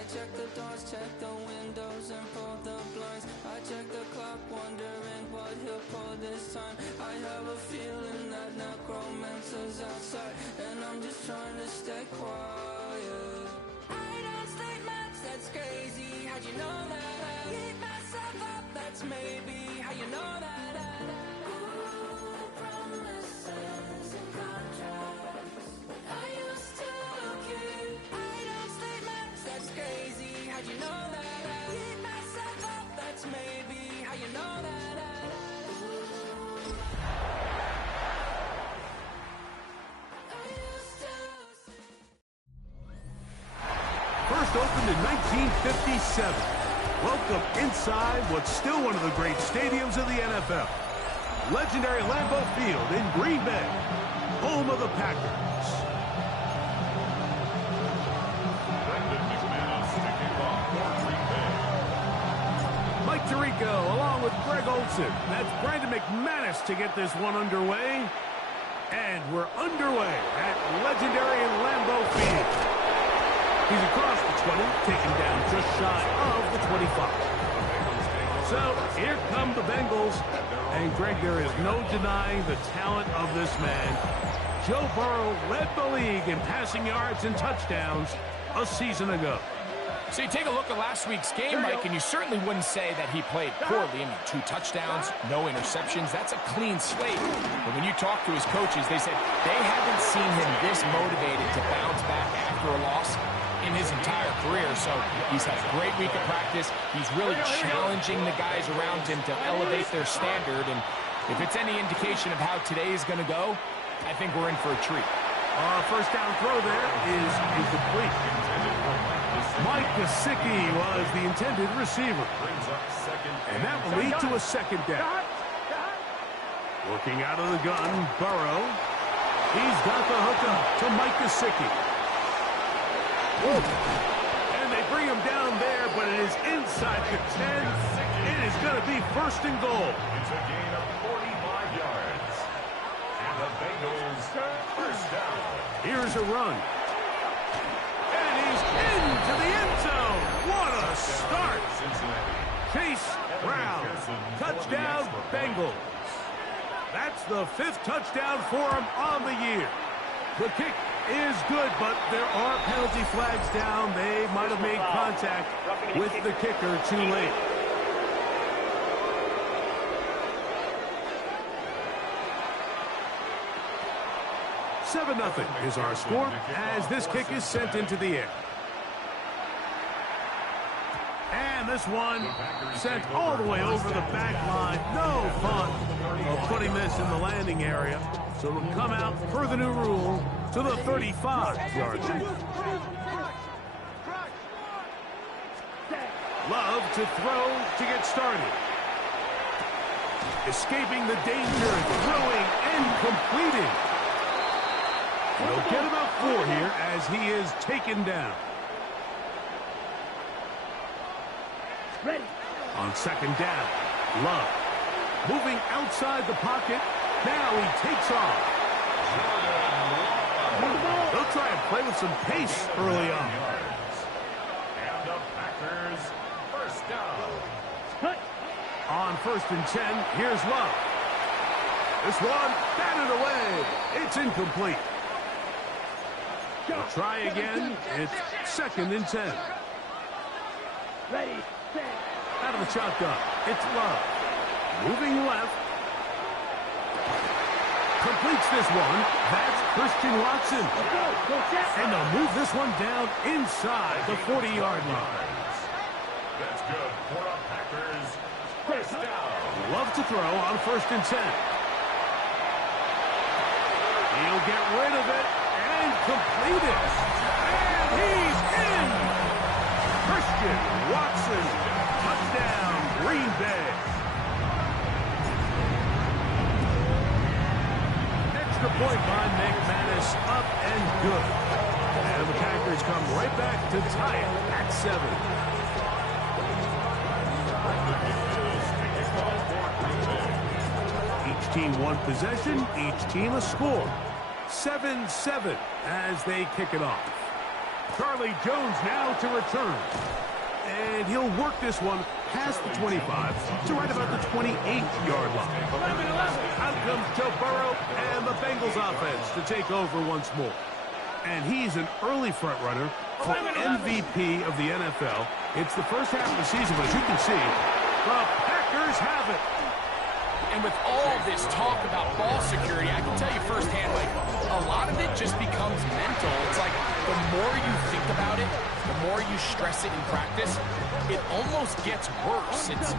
I check the doors, check the windows, and pull the blinds. I check the clock, wondering what he'll pull this time. I have a feeling that necromancer's outside, and I'm just trying to stay quiet. I don't stay much, that's crazy. How'd you know that? Keep myself up, that's maybe how you know that. Ooh, promises and contracts. I used to keep. I don't stay much, that's crazy. How'd you know that? Keep myself up, that's maybe how you know that. First opened in 1957. Welcome inside what's still one of the great stadiums of the NFL. Legendary Lambeau Field in Green Bay, home of the Packers. Mike Tirico along with Greg Olson. That's Brandon McManus to get this one underway. And we're underway at legendary Lambeau Field. He's across the 20, taken down just shy of the 25. So here come the Bengals. And Greg, there is no denying the talent of this man. Joe Burrow led the league in passing yards and touchdowns a season ago. So you take a look at last week's game, Mike, and you certainly wouldn't say that he played poorly. I mean, 2 touchdowns, no interceptions. That's a clean slate. But when you talk to his coaches, they said they haven't seen him this motivated to bounce back after a loss in his entire career. So he's had a great week of practice. He's really challenging the guys around him to elevate their standard. And if it's any indication of how today is going to go, I think we're in for a treat. First down throw there is incomplete. Mike Gesicki was the intended receiver. And that will lead to a second down. Working out of the gun, Burrow. He's got the hookup to Mike Gesicki. And they bring him down there, but it is inside the 10. It is going to be first and goal. It's a gain of 45 yards. And the Bengals first down. Here's a run. And he's into the end zone. What a start. Chase Brown. Touchdown, Bengals. That's the 5th touchdown for him on the year. The kick is good, but there are penalty flags down. They might have made contact with the kicker too late. (7-0) is our score as this kick is sent into the air. And this one sent all the way over the back line. No fun of putting this in the landing area. So it'll come out per the new rule to the 35-yard line. Love to throw to get started. Escaping the danger, throwing and completing. He'll get about 4 here as he is taken down. Ready. On second down, Love. Moving outside the pocket. Now he takes off. They'll try and play with some pace early on. And the Packers first down. On 1st and 10, here's Love. This one batted away. It's incomplete. They'll try again. It's 2nd and 10. Ready. Out of the shotgun, it's Love. Moving left. Completes this one. That's Christian Watson. And they'll move this one down inside the 40-yard line. That's good for the Packers. First down. Love to throw on 1st and 10. He'll get rid of it and complete it. And he's in. Christian Watson. Touchdown, Green Bay. Extra point by McManus, up and good. And the Packers come right back to tie it at 7. Each team one possession, each team a score. 7-7 as they kick it off. Charlie Jones now to return. And he'll work this one past the 25 to right about the 28-yard line. Out comes Joe Burrow and the Bengals offense to take over once more. And he's an early front runner for MVP of the NFL. It's the first half of the season, but as you can see, the Packers have it. And with all this talk about ball security, I can tell you firsthand, like, a lot of it just becomes mental. It's like the more you think about it, the more you stress it in practice, it almost gets worse. It's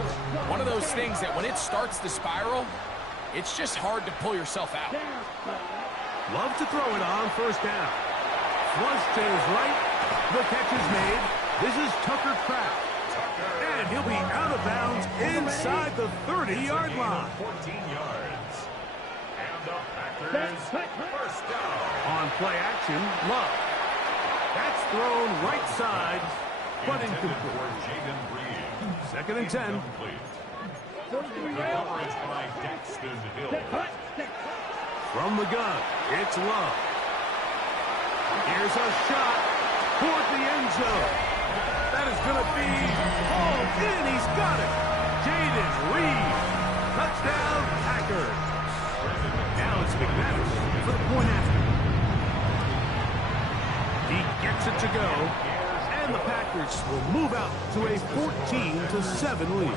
one of those things that when it starts to spiral, it's just hard to pull yourself out. Love to throw it on first down. Flush to his right. The catch is made. This is Tucker Kraft. And he'll be out of bounds inside the 30-yard line. 14 yards. And the Packers first down. On play action, Love. That's thrown right side, but incomplete. Second and 10. Coverage by Daxton Hill. From the gun, it's Love. Here's a shot toward the end zone. That is going to be hauled in. He's got it. Jaden Reed. Touchdown, Packers. Now it's McManus for the point after. He gets it to go. And the Packers will move out to a 14-7 lead.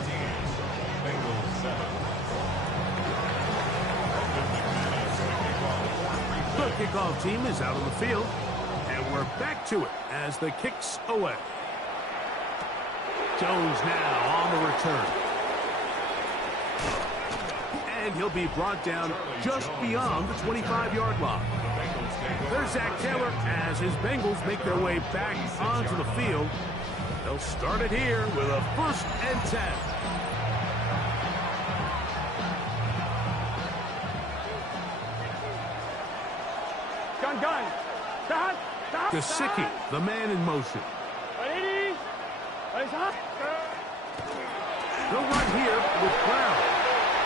The kickoff team is out on the field. And we're back to it as the kick's away. Jones now on the return. And he'll be brought down just beyond the 25-yard line. There's Zach Taylor as his Bengals make their way back onto the field. They'll start it here with a 1st and 10. Gun. Stop. Gesicki, the man in motion. He'll run here with Brown.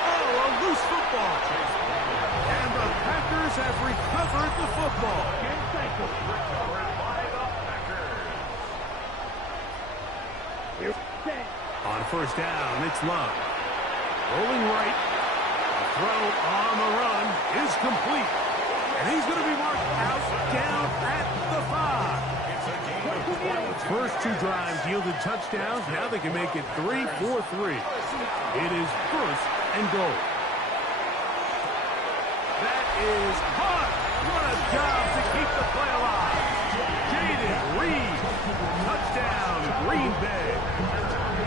Oh, a loose football. And the Packers have recovered the football. Recovered by the Packers. On first down, it's Love. Rolling right. The throw on the run is complete. And he's going to be marked out down at the 5. First 2 drives yielded touchdowns. Now they can make it 3-4-3. It is 1st and goal. That is hot. What a job to keep the play alive. Jaden Reed. Touchdown, Green Bay.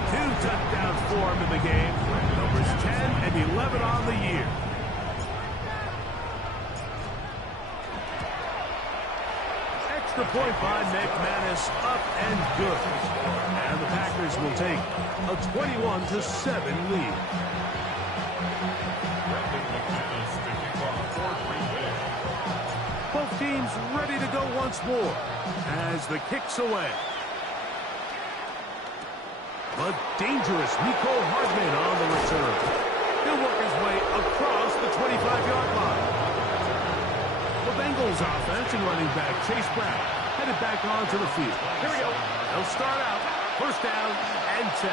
2 touchdowns for him in the game. Numbers 10 and 11 on the year. Extra point by McManus, up and good. And the Packers will take a 21-7 lead. Both teams ready to go once more as the kick's away. But dangerous Nicole Hardman on the return. He'll work his way across the 25-yard line. The Bengals offense and running back Chase Brown headed back onto the field. Here we go. They'll start out. First down and 10.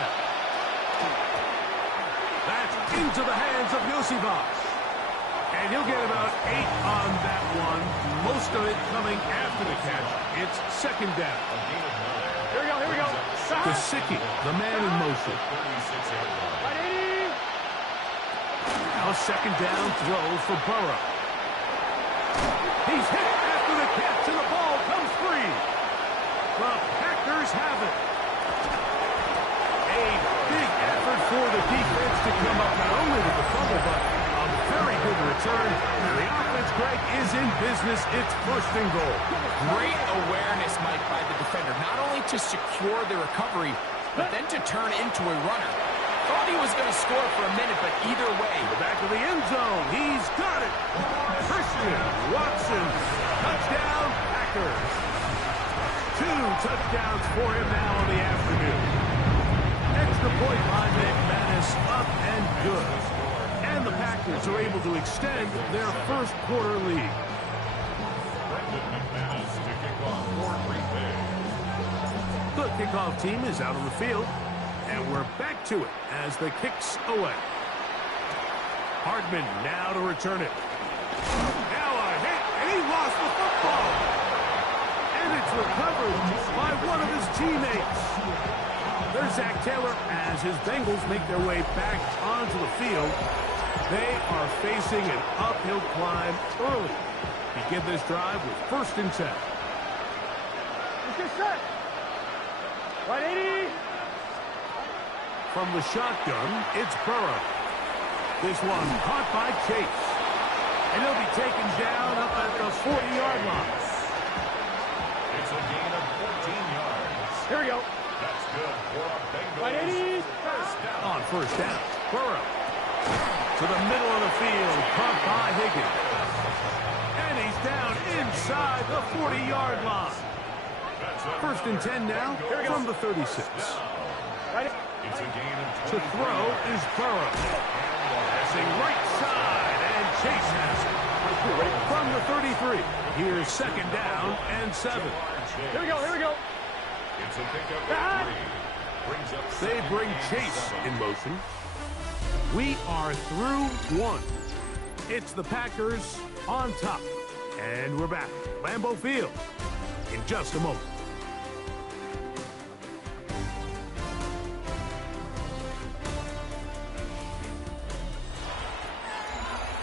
That's into the hands of Yosivas. And he'll get about 8 on that one. Most of it coming after the catch. It's second down. Here we go. Gesicki, the man in motion. Now second down throw for Burrow. He's hit after the catch, and the ball comes free. The Packers have it. A big effort for the defense to come up not only with the fumble, but a very good return. And the offense, Greg, is in business. It's 1st and goal. Great awareness, Mike, by the defender. Not only to secure the recovery, but then to turn into a runner. Thought he was going to score for a minute, but either way. The back of the end zone. He's got it. Christian Watson. Touchdown, Packers. 2 touchdowns for him now on the afternoon. Extra point by McManus, up and good. And the Packers are able to extend their 1st quarter lead. McManus to kick off for Green Bay. The kickoff team is out on the field, and we're back to it as the kick's away. Hardman now to return it. Now a hit, and he lost the football. And it's recovered by one of his teammates. There's Zach Taylor as his Bengals make their way back onto the field. They are facing an uphill climb early. Begin this drive with 1st and 10. Let's get set. 180. From the shotgun, it's Burrow. This one caught by Chase. And he'll be taken down up at the 40-yard line. It's a gain of 14 yards. Here we go. That's good for a Bengals. 180. First down. On 1st down, Burrow. To the middle of the field, caught by Higgins. And he's down inside the 40-yard line. 1st and 10 now from the 36. It's a gain of To throw is Burrow. Passing right side, and Chase has it. From the 33, here's 2nd down and 7. Here we go. Here we go. It's a pickup of 3. Brings up They second bring and Chase 7. in motion. We are through 1. It's the Packers on top. And we're back. Lambeau Field in just a moment.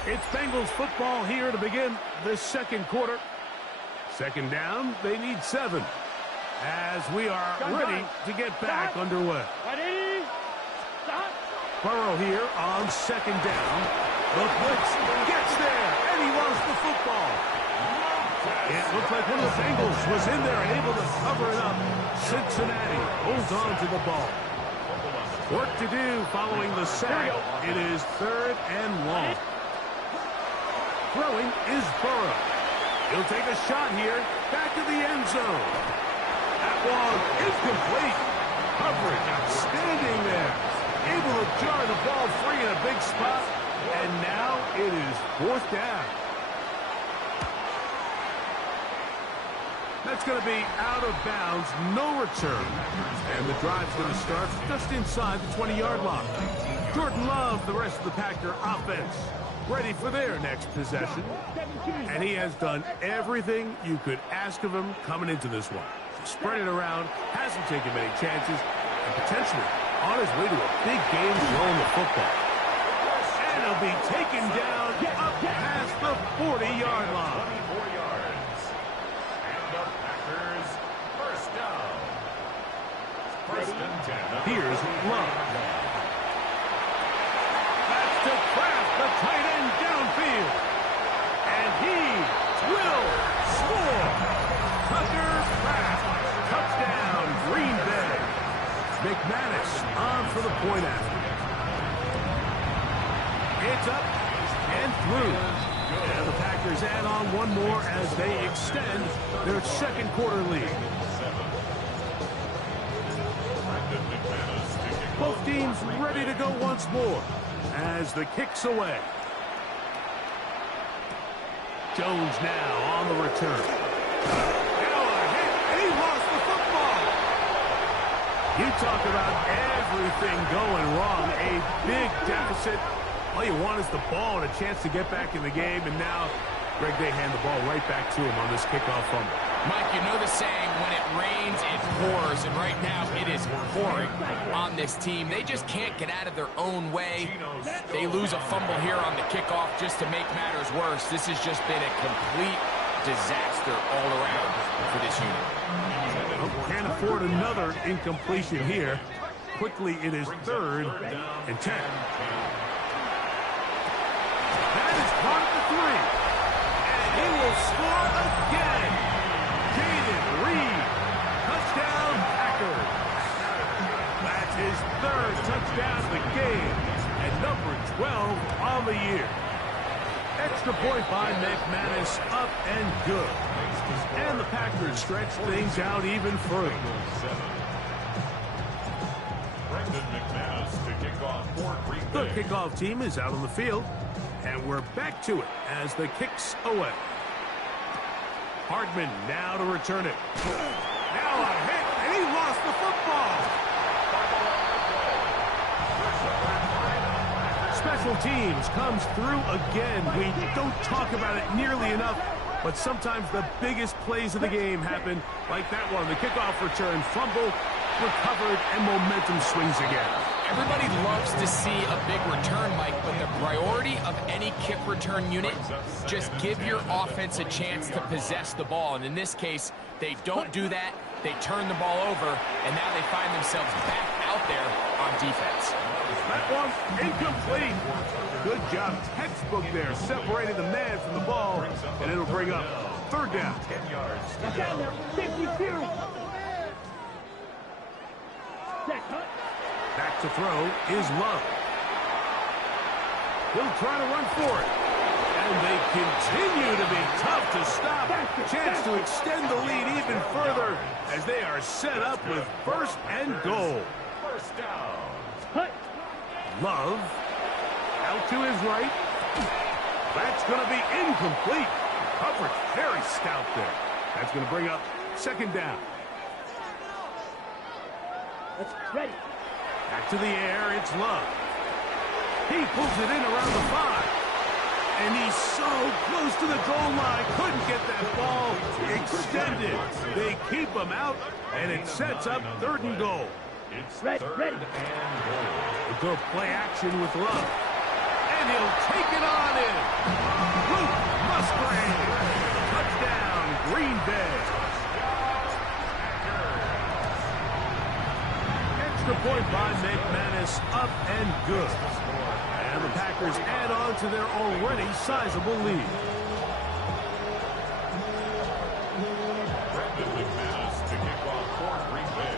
It's Bengals football here to begin this 2nd quarter. 2nd down, they need 7. As we are ready to get back underway. 180. Stop. Burrow here on 2nd down. The blitz gets there, and he lost the football. It looked like one of the Bengals was in there and able to cover it up. Cincinnati holds on to the ball. Work to do following the sack. It is 3rd and long. Throwing is Burrow. He'll take a shot here. Back to the end zone. That one is complete. Coverage outstanding there. Able to jar the ball free in a big spot. And now it is 4th down. That's going to be out of bounds, no return. And the drive's going to start just inside the 20-yard line. Jordan Love, the rest of the Packer offense, ready for their next possession. And he has done everything you could ask of him coming into this one. Spread it around, hasn't taken many chances, and potentially on his way to a big game throwing the football. And he'll be taken down up past the 40-yard line. 24 yards. And the Packers first down. 1st and 10. Here's Love. That's to Kraft, the tight end downfield. And he will score. Tucker Kraft. Touchdown, Green Bay. McManus on for the point after. It's up and through. And the Packers add on one more as they extend their 2nd quarter lead. Both teams ready to go once more as the kick's away. Jones now on the return. Now a hit, and he lost the football. You talk about everything going wrong. A big deficit. All you want is the ball and a chance to get back in the game, and now Greg, they hand the ball right back to him on this kickoff fumble. Mike, you know the saying, when it rains, it pours, and right now it is pouring on this team. They just can't get out of their own way. They lose a fumble here on the kickoff just to make matters worse. This has just been a complete disaster all around for this unit. Well, can't afford another incompletion here. Quickly, it is 3rd and 10. That is caught at the 3. And he will score again. Jaden Reed. Touchdown, Packers. That's his 3rd touchdown of the game. And number 12 on the year. Extra point by McManus, up and good. And the Packers stretch things out even further. The kickoff team is out on the field, and we're back to it as the kick's away. Hardman now to return it. Now a hit, and he lost lost the football. Special teams comes through again. We don't talk about it nearly enough, but sometimes the biggest plays of the game happen, like that one. The kickoff return, fumble, recovered, and momentum swings again. Everybody loves to see a big return, Mike, but the priority of any kick return unit, just give your offense a chance to possess the ball. And in this case, they don't do that. They turn the ball over, and now they find themselves back out there on defense. That one's incomplete. Good job, textbook there, separating the man from the ball, and it'll bring up third down. 10 yards. Down there, 52. Back to throw is Love. He'll try to run for it. And they continue to be tough to stop. Chance to extend the lead even further as they are set up with first and goal. First down. Love out to his right. That's going to be incomplete. Coverage very stout there. That's going to bring up second down. Ready. Back to the air, it's Love. He pulls it in around the 5. And he's so close to the goal line. Couldn't get that ball extended. They keep him out, and it sets up third and goal. It's Ready. third and goal. We'll go play action with Love. And he'll take it on in. Luke Musgrave. Touchdown, Green Bay. Extra point by McManus, up and good. And the Packers add on to their already sizable lead. Brandon McManus to kick off for Green Bay.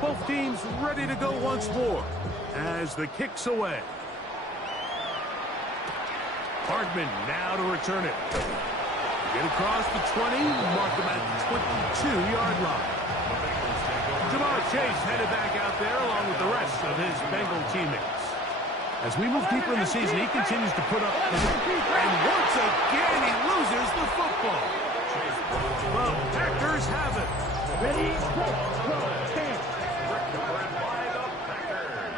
Both teams ready to go once more as the kick's away. Hardman now to return it. Get across the 20, mark them at the 22-yard line. Jamar Chase headed back out there along with the rest of his Bengal teammates. As we move deeper in the season, he continues to put up, and once again he loses the football. The Packers have it. Ready, go, stand. Recovered by the Packers.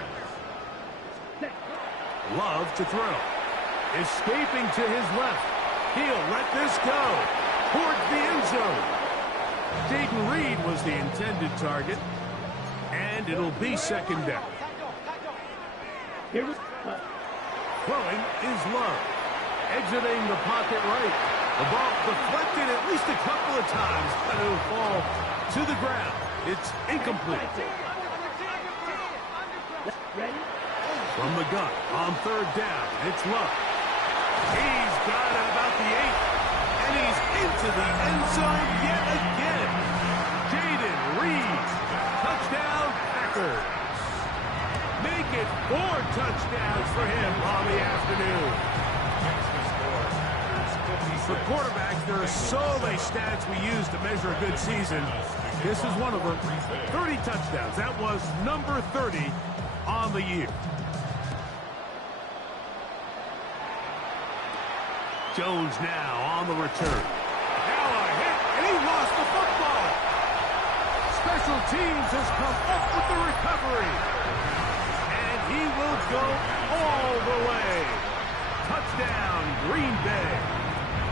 Love to throw. Escaping to his left. He'll let this go towards the end zone. Jaden Reed was the intended target, and it'll be second down. Throwing is Love. Exiting the pocket right. The ball deflected at least a couple of times, but it'll fall to the ground. It's incomplete. From the gun on third down, it's Love. He's got it about the 8, and he's into the end zone yet again. Jaden Reed, touchdown Packers. Make it 4 touchdowns for him on the afternoon. For quarterbacks, there are so many stats we use to measure a good season. This is one of them. 30 touchdowns. That was number 30 on the year. Jones now on the return. Now a hit, and he lost the football. Special teams has come up with the recovery. And he will go all the way. Touchdown, Green Bay.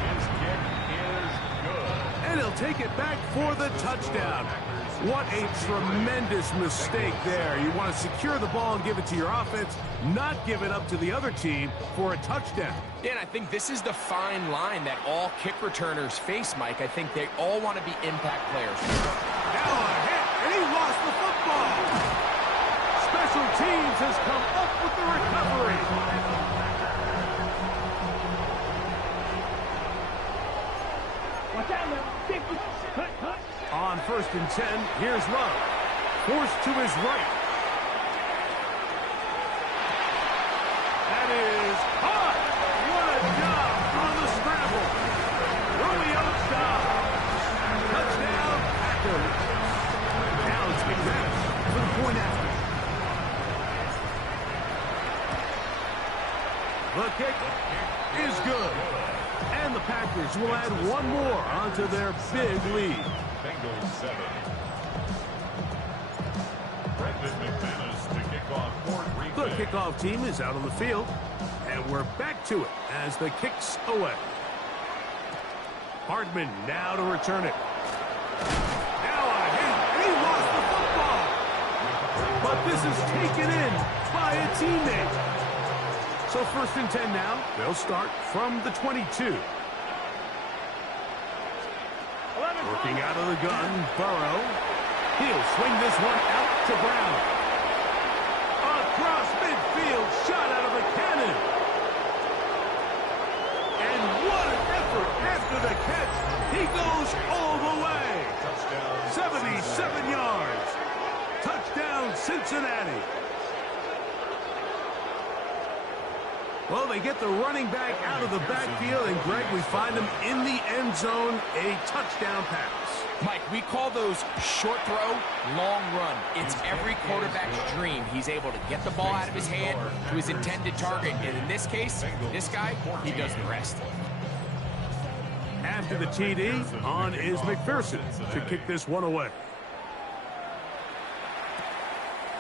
His kick is good. And he'll take it back for the touchdown. What a tremendous mistake there. You want to secure the ball and give it to your offense, not give it up to the other team for a touchdown. Yeah, and I think this is the fine line that all kick returners face, Mike. I think they all want to be impact players. Now a hit, and he lost the football. Special teams has come up with the recovery. Watch out now. 50. Cut. On 1st and 10, here's Love. Forced to his right. That is hot. What a job on the scramble. Romeo Dobbs. Touchdown, Packers. Now it's McManus for the point after. The kick is good. And the Packers will add one more onto their big lead. Bengals 7. kickoff team is out on the field. And we're back to it as the kick's away. Hardman now to return it. Now a hit, and he lost the football. But this is taken in by a teammate. So 1st and 10 now. They'll start from the 22. Working out of the gun, Burrow. He'll swing this one out to Brown. Across midfield, shot out of a cannon. And what an effort after the catch. He goes all the way. 77 yards. Touchdown, Cincinnati. Well, they get the running back out of the backfield, and Greg, we find him in the end zone, a touchdown pass. Mike, we call those short throw, long run. It's every quarterback's dream. He's able to get the ball out of his hand to his intended target, and in this case, this guy, he does the rest. After the TD, on is McPherson to kick this one away.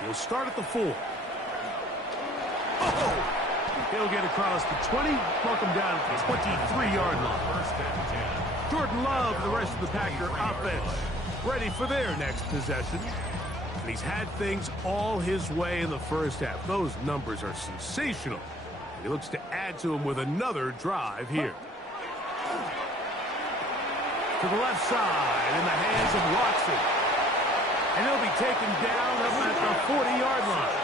He'll start at the 4. Oh! He'll get across the 20, mark him down at the 23-yard line. Jordan Love, the rest of the Packer offense, ready for their next possession. And he's had things all his way in the first half. Those numbers are sensational. And he looks to add to them with another drive here. To the left side in the hands of Watson. And he'll be taken down up at the 40-yard line.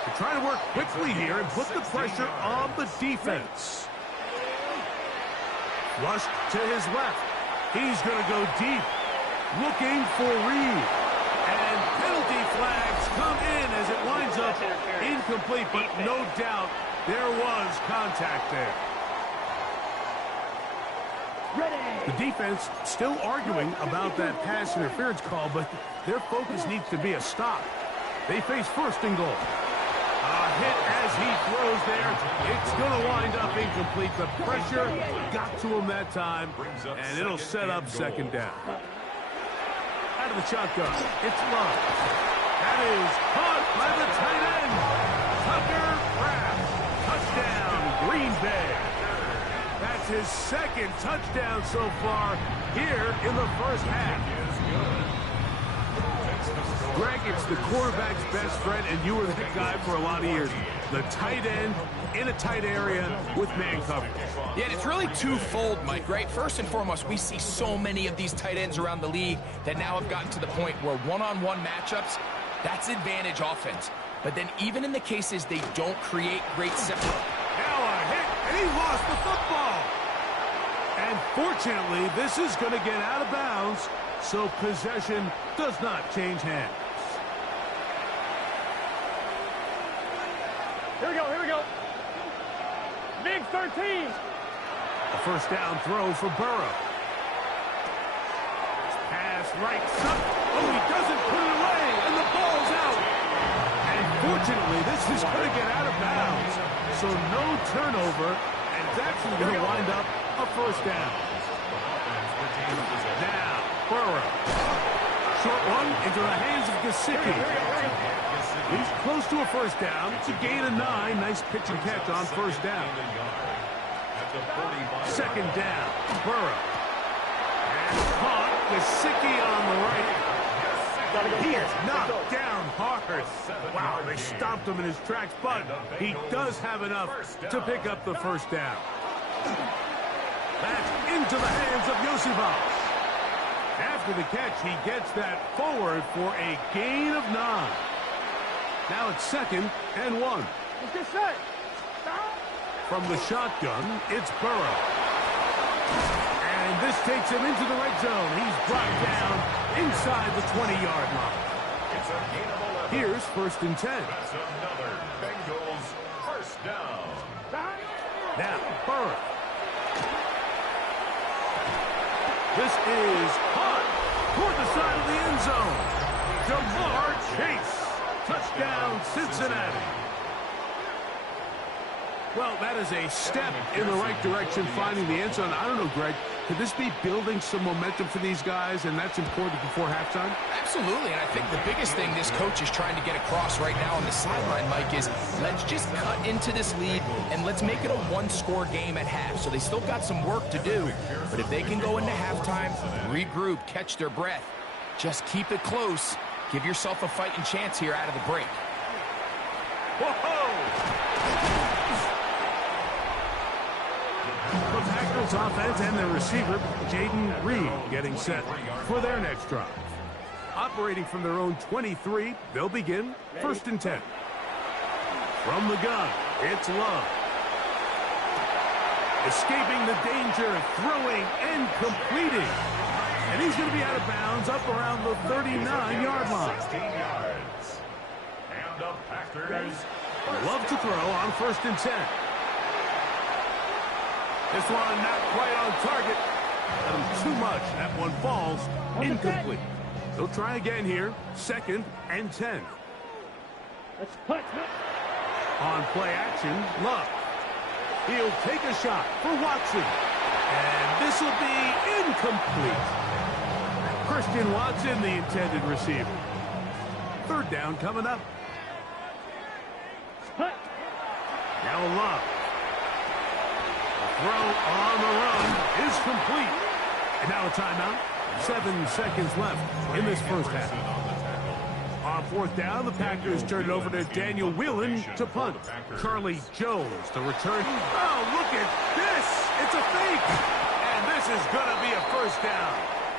They're trying to work quickly here and put the pressure on the defense. Flushed to his left. He's going to go deep, looking for Reed. And penalty flags come in as it winds up incomplete, but no doubt there was contact there. The defense still arguing about that pass interference call, but their focus needs to be a stop. They face 1st and goal. A hit as he throws there. It's going to wind up incomplete. The pressure got to him that time, and it'll set up 2nd down. Out of the shotgun, it's Love. That is caught by the tight end, Tucker Kraft. Touchdown, Green Bay. That's his 2nd touchdown so far here in the first half. Greg, it's the quarterback's best friend, and you were that guy for a lot of years. The tight end in a tight area with man coverage. Yeah, and it's really twofold, Mike, right? First and foremost, we see so many of these tight ends around the league that now have gotten to the point where one-on-one matchups, that's advantage offense. But then even in the cases they don't create great separation. Now a hit, and he lost the football. And fortunately, this is going to get out of bounds, so possession does not change hands. Here we go, here we go. Big 13. A 1st down throw for Burrow. Pass right side. Oh, he doesn't put it away, and the ball's out. And fortunately, this is going to get out of bounds. So no turnover, and it's actually going to wind up a 1st down. Now, Burrow. Short one into the hands of Gesicki. He's close to a 1st down. It's a gain of 9. Nice pitch and catch on 1st down. 2nd down. Burrow. And caught. Gesicki on the right. He is knocked down hard. Wow, they stopped him in his tracks, but he does have enough to pick up the 1st down. That's into the hands of Yosivas. After the catch, he gets that forward for a gain of 9. Now it's 2nd and 1. From the shotgun, it's Burrow. And this takes him into the red zone. He's brought down inside the 20-yard line. Here's 1st and 10. That's another Bengals 1st down. Now, Burrow. This is caught toward the side of the end zone. Jamar Chase. Touchdown, Cincinnati. Well, that is a step in the right direction, finding the end zone. I don't know, Greg. Could this be building some momentum for these guys, and that's important before halftime? Absolutely, and I think the biggest thing this coach is trying to get across right now on the sideline, Mike, is let's just cut into this lead and let's make it a one-score game at half. So they still got some work to do, but if they can go into halftime, regroup, catch their breath, just keep it close, give yourself a fighting chance here out of the break. Whoa! The Packers offense and their receiver, Jaden Reed, getting set for their next drive. Operating from their own 23, they'll begin 1st and 10. From the gun, it's Love. Escaping the danger, throwing and completing. And he's going to be out of bounds up around the 39-yard line. 16 yards. And the Packers. Love to throw on 1st and 10. This one not quite on target. Too much. That one falls incomplete. They'll try again here. 2nd and 10. Let's put. On play action, Love. He'll take a shot for Watson. And this will be incomplete. Christian Watson, the intended receiver. 3rd down coming up. Now Love. Throw on the run is complete. And now a timeout. 7 seconds left in this first half. On 4th down, the Packers turn it over to Daniel Whelan to punt. Charlie Jones to return. Oh, look at this. It's a fake. And this is going to be a 1st down.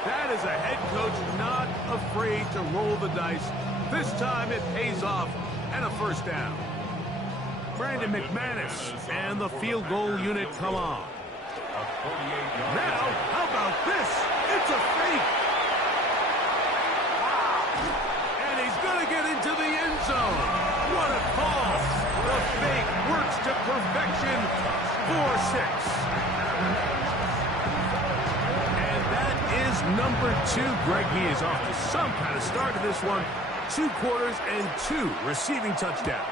That is a head coach not afraid to roll the dice. This time it pays off and a 1st down. Brandon McManus and the field goal unit come on. Now, how about this? It's a fake. And he's going to get into the end zone. What a call. The fake works to perfection. 4-6. And that is number 2. Greg, he is off to some kind of start to this one. 2 quarters and 2 receiving touchdowns.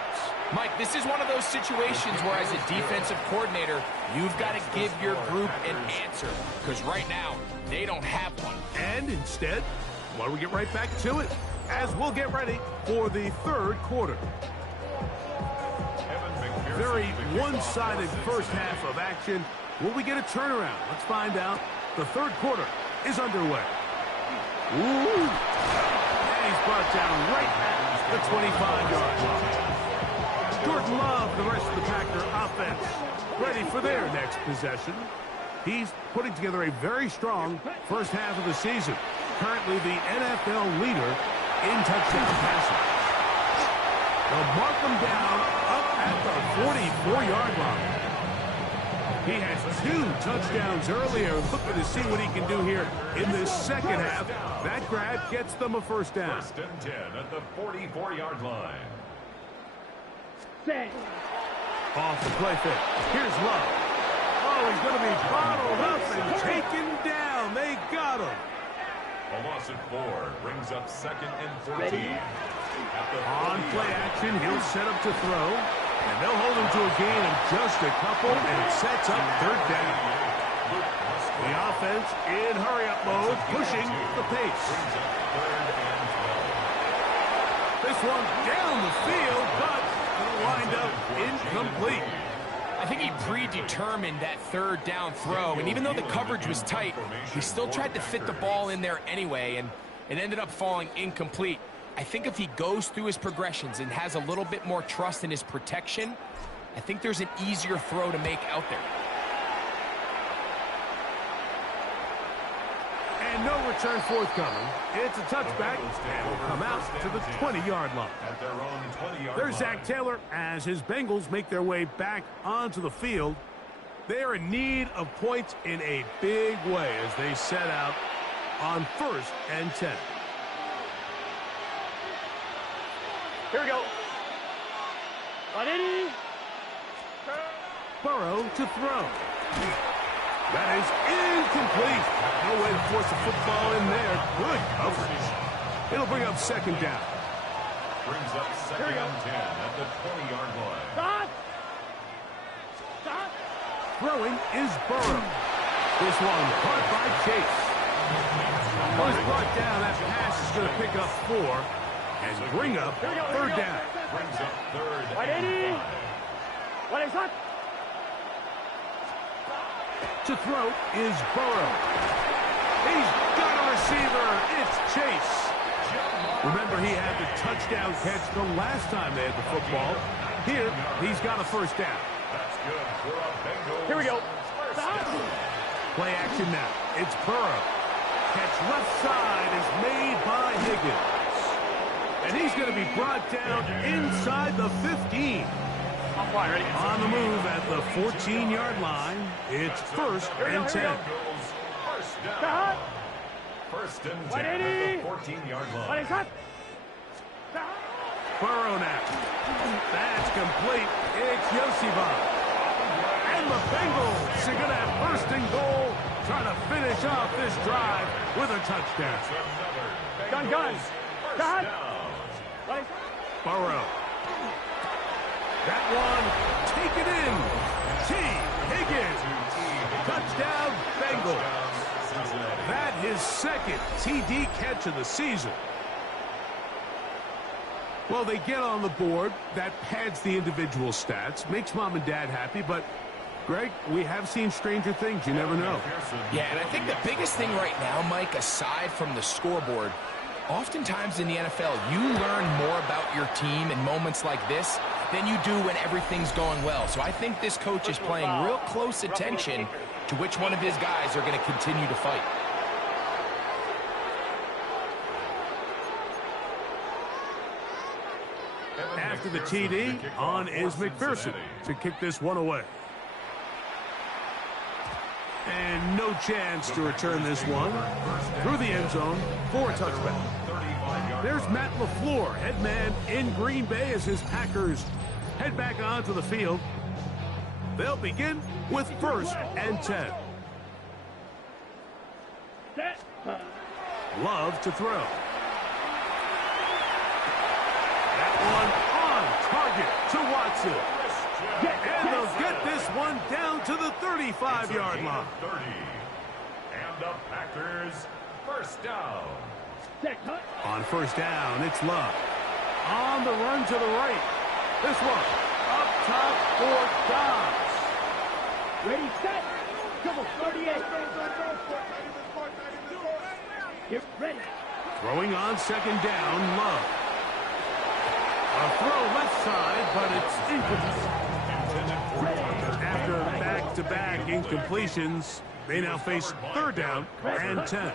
Mike, this is one of those situations where as a defensive coordinator, you've got to give your group an answer. Because right now, they don't have one. And instead, why don't we get right back to it as we'll get ready for the 3rd quarter. Very one-sided first half of action. Will we get a turnaround? Let's find out. The 3rd quarter is underway. Ooh! And he's brought down right at the 25-yard line. Jordan Love, the rest of the Packer offense, ready for their next possession. He's putting together a very strong first half of the season. Currently the NFL leader in touchdown passing. They'll mark him down up at the 44-yard line. He has 2 touchdowns earlier. Looking to see what he can do here in this second half. That grab gets them a 1st down. 1st and 10 at the 44-yard line. Off the play fake. Here's Love. Oh, he's going to be bottled up and taken down. They got him. A loss of 4 brings up 2nd and 14. On play action, he'll set up to throw. And they'll hold him to a gain of just a couple, and it sets up 3rd down. The offense in hurry-up mode, pushing the pace. This one down the field, but it'll wind up incomplete. I think he predetermined that 3rd down throw, and even though the coverage was tight, he still tried to fit the ball in there anyway, and it ended up falling incomplete. I think if he goes through his progressions and has a little bit more trust in his protection, I think there's an easier throw to make out there. And no return forthcoming. It's a touchback, and will come out to the 20-yard line. At their own 20-yard There's line. Zach Taylor as his Bengals make their way back onto the field. They are in need of points in a big way as they set out on 1st and 10. Here we go. Burrow to throw. That is incomplete. No way to force the football in there. Good coverage. It'll bring up 2nd down. Brings up 2nd and 10 at the 20-yard line. Stop! Stop! Throwing is Burrow. This one caught by Chase. Was brought down. That pass is going to pick up 4 and bring up third down. Brings up third. Right, Eddie. What is that? To throw is Burrow. He's got a receiver. It's Chase. Remember, he had the touchdown catch the last time they had the football. Here, he's got a first down. That's good for a Bengals. Here we go. Play action now. It's Burrow. Catch left side is made by Higgins. And he's going to be brought down inside the 15. On the move at the 14-yard line. It's first and 10. First down. First and 10 at the 14-yard What line. is that? Burrow now. That's complete. It's Yosibah. And the Bengals are going to have first and goal, trying to finish off this drive with a touchdown. Gun. First down. What is Burrow. That one, take it in. T. Higgins. Touchdown, Bengals. That his second TD catch of the season. Well, they get on the board. That pads the individual stats, makes mom and dad happy, but Greg, we have seen stranger things. You never know. Yeah, and I think the biggest thing right now, Mike, aside from the scoreboard, oftentimes in the NFL, you learn more about your team in moments like this than you do when everything's going well. So I think this coach is paying real close attention to which one of his guys are going to continue to fight. After the TD, on is McPherson to kick this one away. And no chance to return this one through the end zone for a touchback. There's Matt LaFleur, head man in Green Bay as his Packers head back onto the field. They'll begin with first and 10. Love to throw. That one on target to Watson. And they'll get this one down to the 35-yard line. 30. And the Packers first down. On first down, it's Love. On the run to the right. This one up top for Dobbs. Ready, set. Double 38. Get ready. Throwing on second down, Love. A throw left side, but it's incomplete. After back-to-back incompletions, they now face third down and 10.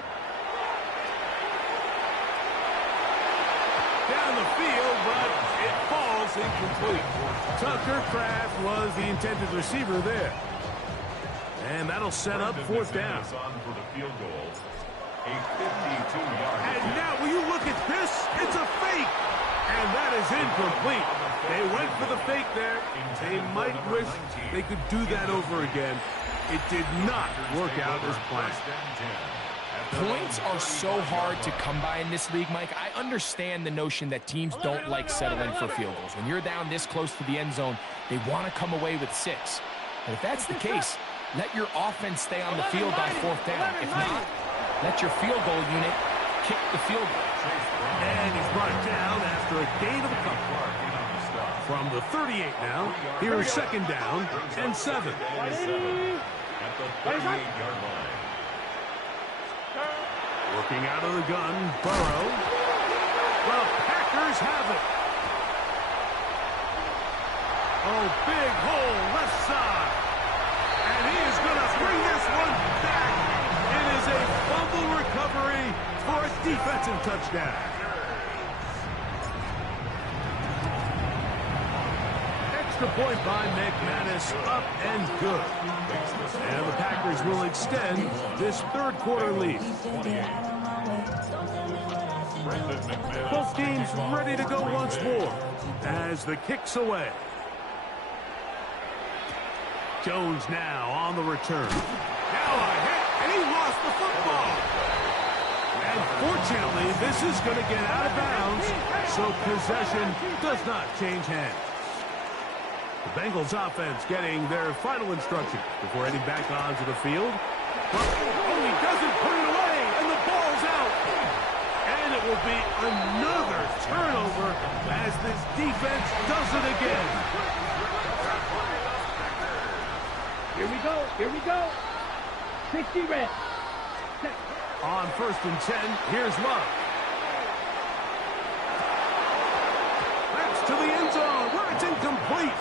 Down the field, but it falls incomplete. Tucker Kraft was the intended receiver there. And that'll set up fourth down. For the field goal. A 52-yard. And now, will you look at this? It's a fake. And that is incomplete. They went for the fake there. They might wish they could do that over again. It did not work out as planned. Points are so hard to come by in this league, Mike. I understand the notion that teams don't like settling for field goals. When you're down this close to the end zone, they want to come away with 6. But if that's the case, let your offense stay on the field on fourth down. If not, let your field goal unit kick the field goal. And he's brought down after a gain of a couple. From the 38 now, here's second down and 7. At the 38-yard line. Working out of the gun, Burrow. The Packers have it. Oh, big hole left side. And he is going to bring this one back. It is a fumble recovery for a defensive touchdown. Extra point by McManus, up and good. And the Packers will extend this third quarter lead. Both teams ready to go once more as the kick's away. Jones now on the return. Now a hit, and he lost the football. And fortunately, this is going to get out of bounds, so possession does not change hands. The Bengals offense getting their final instructions before heading back onto the field. Oh, he doesn't put it away, and the ball's out. And it will be another turnover as this defense does it again. Here we go. Here we go. 60 red. On 1st and 10, here's Love. That's to the end zone where it's incomplete.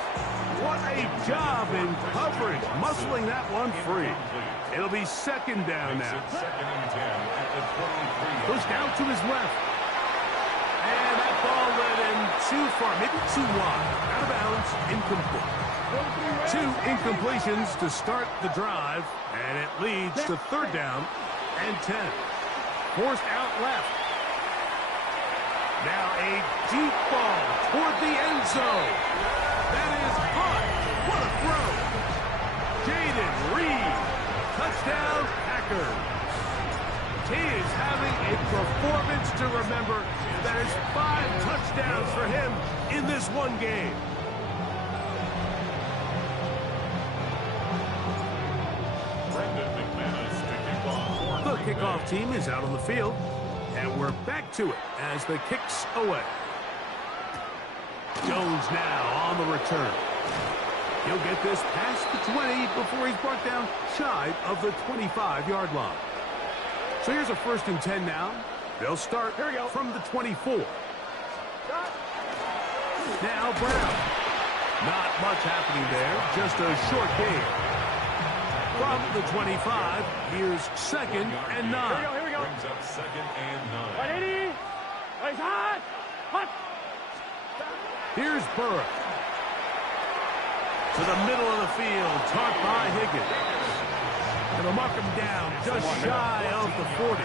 What a job in coverage, muscling that one free. It'll be 2nd down now. 2nd and 10 at the 23. Goes down to his left. And that ball led him too far, maybe too wide. Out of bounds, incomplete. 2 incompletions to start the drive, and it leads to 3rd down and 10. Forced out left. Now a deep ball toward the end zone. That is hot. What a throw. Jaden Reed. Touchdown, Packers. He is having a performance to remember. That is 5 touchdowns for him in this one game. The kickoff team is out on the field, and we're back to it as the kick's away. Jones now on the return. He'll get this past the 20 before he's brought down shy of the 25-yard line. So here's a 1st and 10 now. They'll start from the 24. Now Brown. Not much happening there, just a short game. From the 25, here's 2nd and 9. Here we go. Brings up 2nd and 9. 180. It's hot. Hot. Here's Burrow. To the middle of the field, caught by Higgins. And they'll mark him down just shy of the 40.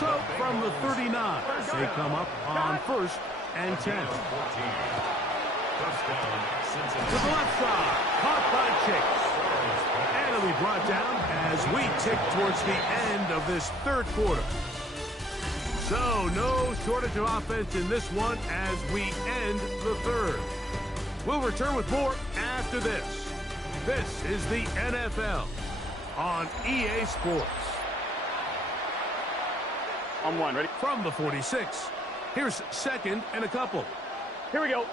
So from the 39, they come up on 1st and 10. To the left side, caught by Chase. And it'll be brought down as we tick towards the end of this 3rd quarter. So no shortage of offense in this one as we end the 3rd. We'll return with more after this. This is the NFL on EA Sports. On 1, ready? From the 46, here's 2nd and a couple. Here we go.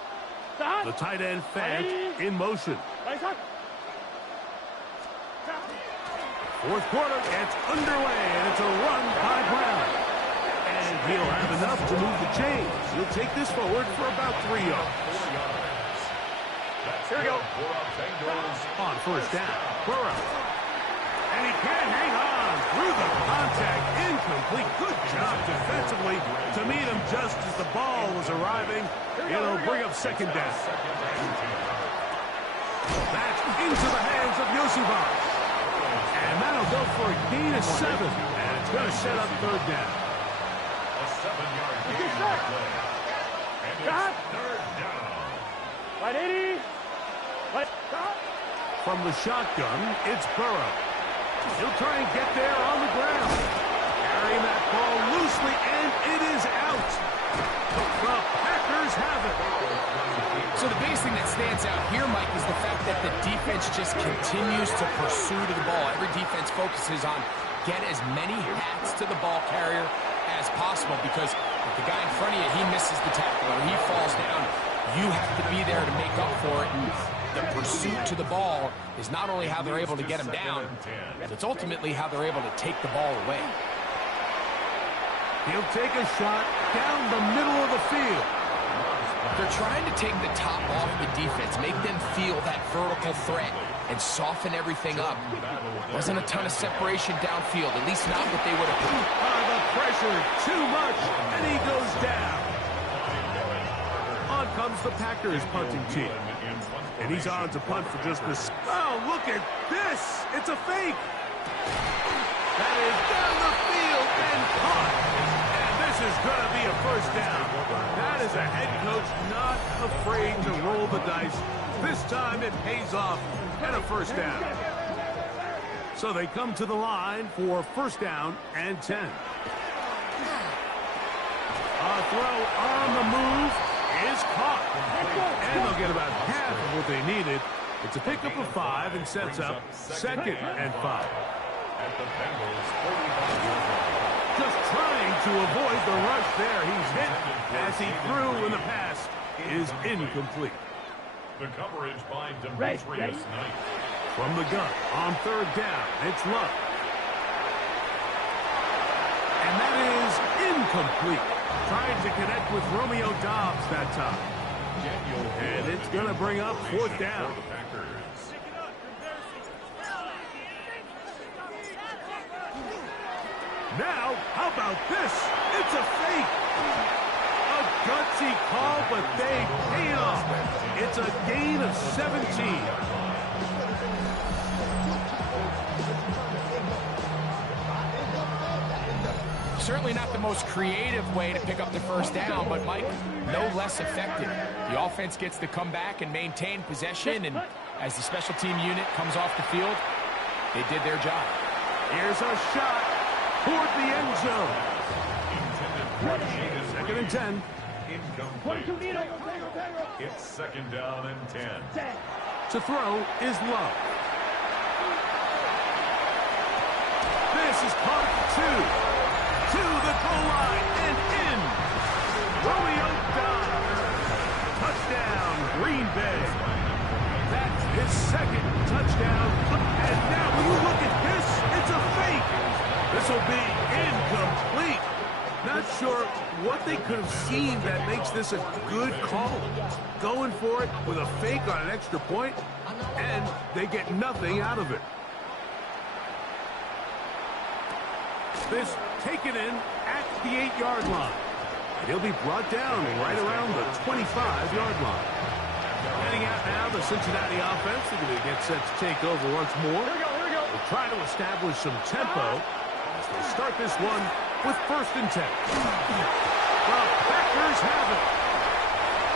Stop. The tight end Fant in motion. Nice hot. 4th quarter gets underway, and it's a run by Brown. And he'll have enough to move the chains. He'll take this forward for about 3 yards. Here we go. On 1st down, Burrow. And he can't hang on through the contact. Incomplete. Good job defensively to meet him just as the ball was arriving. It'll bring up 2nd down. That's into the hands of Yosivas. And that'll go for a gain of 7. And it's going to set up 3rd down. A 7-yard gain on the play. And it's 3rd down. 180. From the shotgun, it's Burrow. He'll try and get there on the ground. Carrying that ball loosely, and it is out. The Packers have it. So the biggest thing that stands out here, Mike, is the fact that the defense just continues to pursue to the ball. Every defense focuses on get as many hats to the ball carrier as possible, because if the guy in front of you, he misses the tackle or he falls down, you have to be there to make up for it. And the pursuit to the ball is not only how they're able to get him down, but it's ultimately how they're able to take the ball away. He'll take a shot down the middle of the field. They're trying to take the top off the defense, make them feel that vertical threat, and soften everything up. Wasn't a ton of separation downfield, at least not what they would have put. The pressure, too much, and he goes down. On comes the Packers punting team. And he's on to punt for just this. Oh, look at this. It's a fake. That is down the field and caught. And this is going to be a 1st down. That is a head coach not afraid to roll the dice. This time it pays off and a 1st down. So they come to the line for 1st down and 10. A throw on the move is caught. And they'll get about half of what they needed. It's a pickup of 5 and sets up 2nd and 5. At the Bengals' 45-yard line. Just trying to avoid the rush there. He's hit as he threw, and the pass is incomplete. The coverage by Demetrius Knight. From the gun on third down, it's Love. And that is incomplete. Trying to connect with Romeo Doubs that time. And it's going to bring up fourth down. Now, how about this? It's a fake. A gutsy call, but they paid off. It's a gain of 17. Certainly not the most creative way to pick up the first down, but Mike, no less effective. The offense gets to come back and maintain possession, and as the special team unit comes off the field, they did their job. Here's a shot toward the end zone. Second and 10. Incomplete. It's second down and 10. To throw is Love. This is caught 2. To the goal line and in. Romeo Doubs. Touchdown, Green Bay. That's his second touchdown. And now when you look at this, it's a fake. This will be incomplete. Not sure what they could have seen that makes this a good call. Going for it with a fake on an extra point, and they get nothing out of it. This taken in at the 8-yard line. And he'll be brought down right around the 25-yard line. Heading out now, the Cincinnati offense. They're going to get set to take over once more. Here we go. They'll try to establish some tempo as they start this one with first and 10. The Packers have it.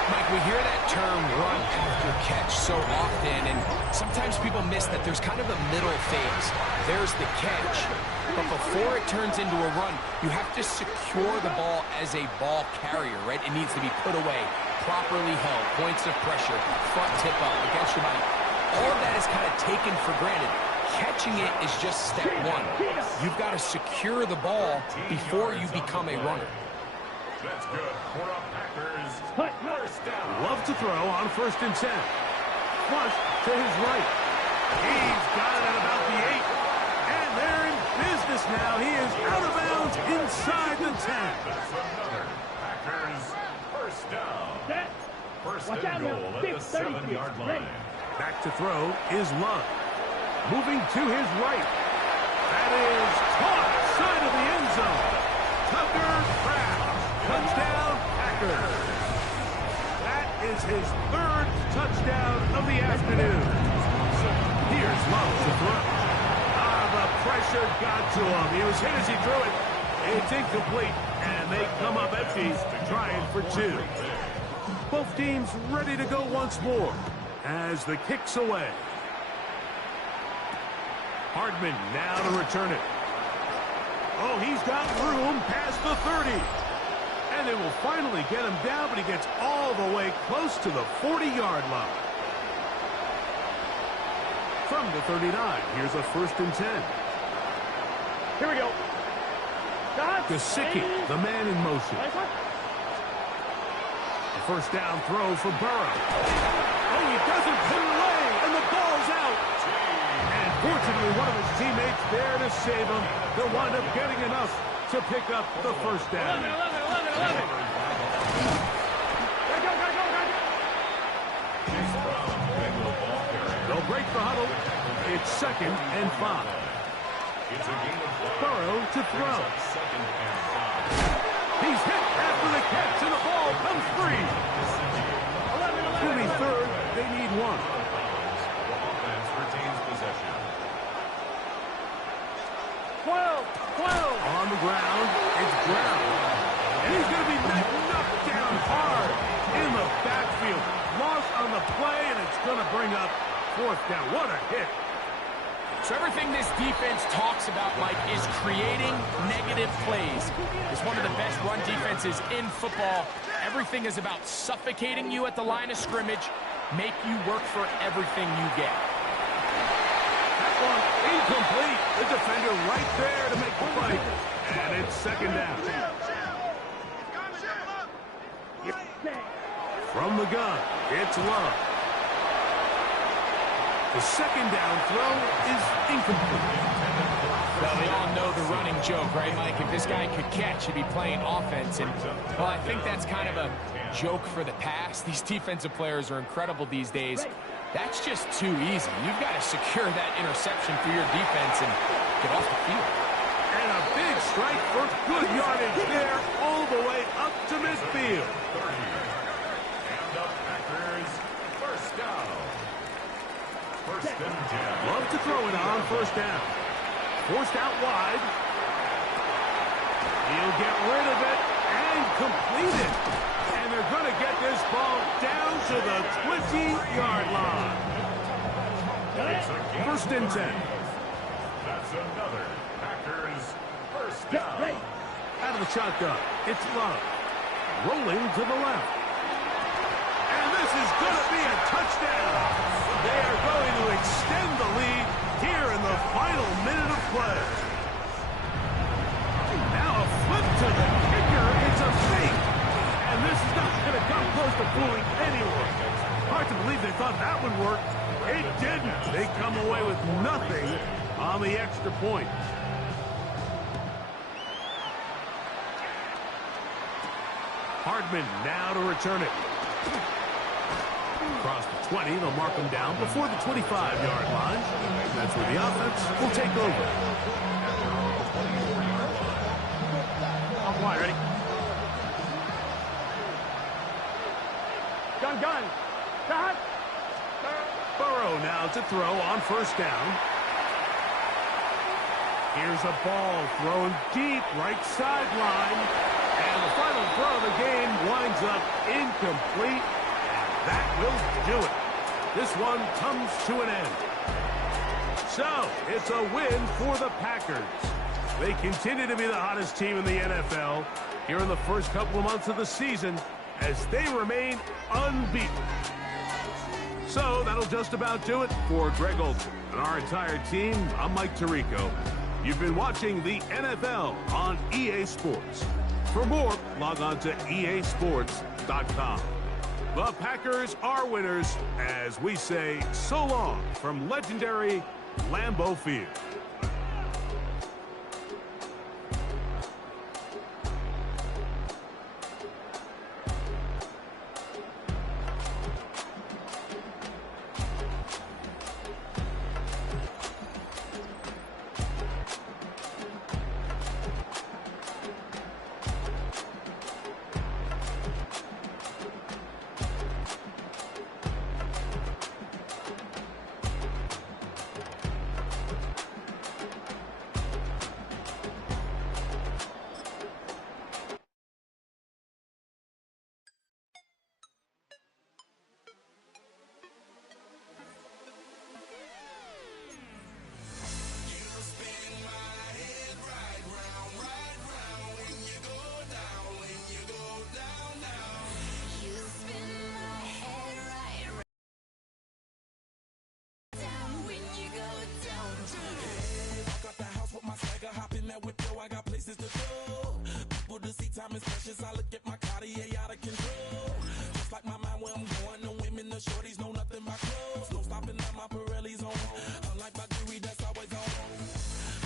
Mike, we hear that term run after catch so often, and sometimes people miss that there's kind of a middle phase. There's the catch, but before it turns into a run, you have to secure the ball as a ball carrier, right? It needs to be put away, properly held, points of pressure, front tip up against your body. All of that is kind of taken for granted. Catching it is just step one. You've got to secure the ball before you become a runner. That's good for a Packers first down. Love to throw on first and 10. Flush to his right. He's got it at about the 8. And they're in business now. He is out of bounds inside the 10. That's another Packers first down. First and goal at the 7-yard line. Back to throw is Love. Moving to his right. That is caught side of the end zone. Tucker Kraft. Touchdown, Packers. That is his third touchdown of the afternoon. Here's Love to throw. The pressure got to him. He was hit as he threw it. It's incomplete, and they come up empty, trying for 2. Both teams ready to go once more as the kick's away. Hardman now to return it. Oh, he's got room past the 30. And they will finally get him down, but he gets all the way close to the 40-yard line. From the 39, here's a first and 10. Here we go. Gesicki, the man in motion. A first down throw for Burrow. Oh, he doesn't put it away, and the ball's out. And fortunately, one of his teammates there to save him. They'll wind up getting enough to pick up the first down. 11. They'll break the huddle. It's second and 5. Burrow to throw. He's hit after the catch, and the ball comes free. 23rd, they need 1. Offense retains possession. 12. On the ground, it's Brown. And he's going to be knocked down hard in the backfield. Loss on the play, and it's going to bring up fourth down. What a hit. So everything this defense talks about, Mike, is creating negative plays. It's one of the best run defenses in football. Everything is about suffocating you at the line of scrimmage, make you work for everything you get. Tackle one incomplete. The defender right there to make the play. And it's second down. From the gun, it's Love. The second down throw is incomplete. Well, we all know the running joke, right, Mike? If this guy could catch, he'd be playing offense. And, well, I think that's kind of a joke for the past. These defensive players are incredible these days. That's just too easy. You've got to secure that interception for your defense and get off the field. And a big strike for good yardage there all the way up to midfield. And the Packers, first down. First and 10. Love to throw it on first down. Forced out wide. He'll get rid of it and complete it. And they're going to get this ball down to the 20-yard line. First and 10. That's another Packers first down. Out of the shotgun, it's Love. Rolling to the left. And this is going to be a touchdown. They are going to extend the lead here in the final minute of play. Now a flip to the kicker. It's a fake. And this is not going to come close to fooling anyone. Hard to believe they thought that would work. It didn't. They come away with nothing on the extra point. Hardman now to return it. Across the 20, they'll mark him down before the 25-yard line. That's where the offense will take over. Off wide, ready? Gun. Cut. Burrow now to throw on first down. Here's a ball thrown deep right sideline. And the final throw of the game winds up incomplete. That will do it. This one comes to an end. So, it's a win for the Packers. They continue to be the hottest team in the NFL here in the first couple of months of the season as they remain unbeaten. So, that'll just about do it for Greg Olsen and our entire team. I'm Mike Tirico. You've been watching the NFL on EA Sports. For more, log on to easports.com. The Packers are winners as we say so long from legendary Lambeau Field. Time is precious. I look at my Cartier out of control. Just like my mind where I'm going. The women, the shorties know nothing but clothes. No stopping at my Pirelli's on. Unlike my jewelry that's always on.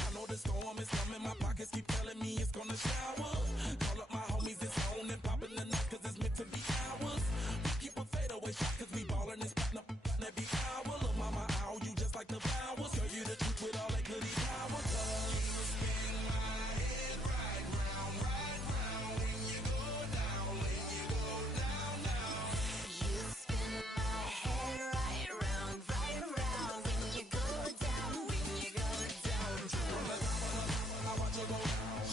I know the storm is coming. My pockets keep telling me it's gonna shower. Call up my homies, it's on and popping the night cause it's meant to be ours. We keep a fadeaway shot cause we ballin' and spotting up every hour. Look mama, ow, you just like the flowers. Girl, you the truth with all that goody power. You spin my head right round, right round. When you go down, when you go down, down. You spin my head right round, right round. When you go down, when you go down. From the top of the top, I watch you go down.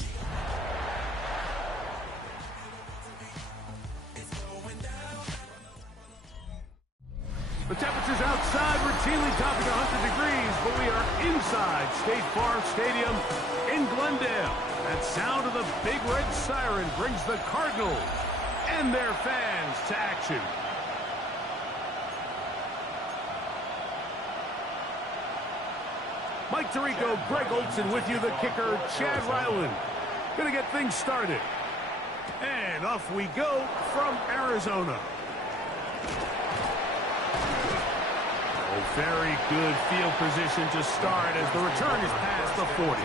It's going down. The temperatures outside routinely topping 100 degrees, but we are inside State Farm Stadium in Glendale. That sound of the big red siren brings the Cardinals and their fans to action. Mike Tirico, Greg Olson with you, the kicker, Chad Ryland. Gonna get things started. And off we go from Arizona. Oh, very good field position to start as the return is past the 40.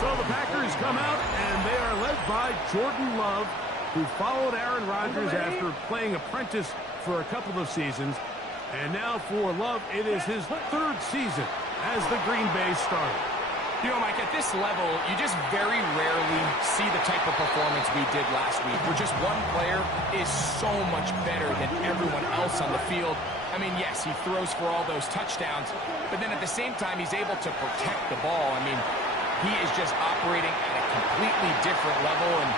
So the Packers come out, and they are led by Jordan Love, who followed Aaron Rodgers after playing apprentice for a couple of seasons. And now for Love, it is his third season as the Green Bay starter. You know, Mike, at this level, you just very rarely see the type of performance we did last week, where just one player is so much better than everyone else on the field. I mean, yes, he throws for all those touchdowns, but then at the same time, he's able to protect the ball. I mean, he is just operating at a completely different level, and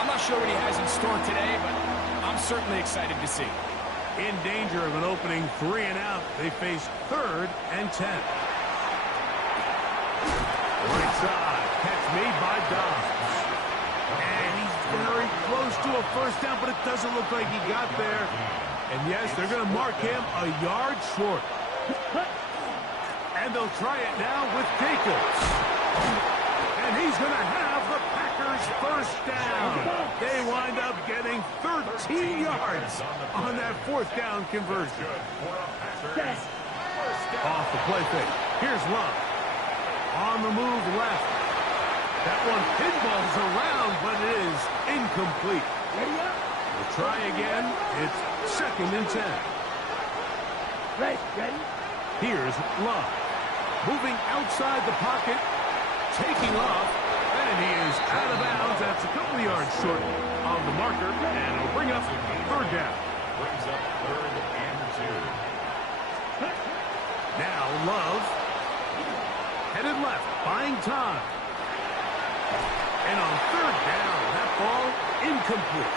I'm not sure what he has in store today, but I'm certainly excited to see. In danger of an opening 3 and out, they face 3rd and 10. Right side, catch made by Dobbs. And he's very close to a first down, but it doesn't look like he got there. And yes, they're going to mark him a yard short. And they'll try it now with Jacobs. And he's going to have the Packers first down. They wind up getting 13 yards on that 4th down conversion. Off the play fake. Here's Love. On the move left. That one pinballs around, but it is incomplete. We'll try again. It's 2nd and 10. Ready? Here's Love. Moving outside the pocket. Taking off. And he is out of bounds. That's a couple of yards short on the marker. And it'll bring up 3rd down. Brings up 3rd and 2. Now Love. Headed left, buying time. And on 3rd down, that ball incomplete.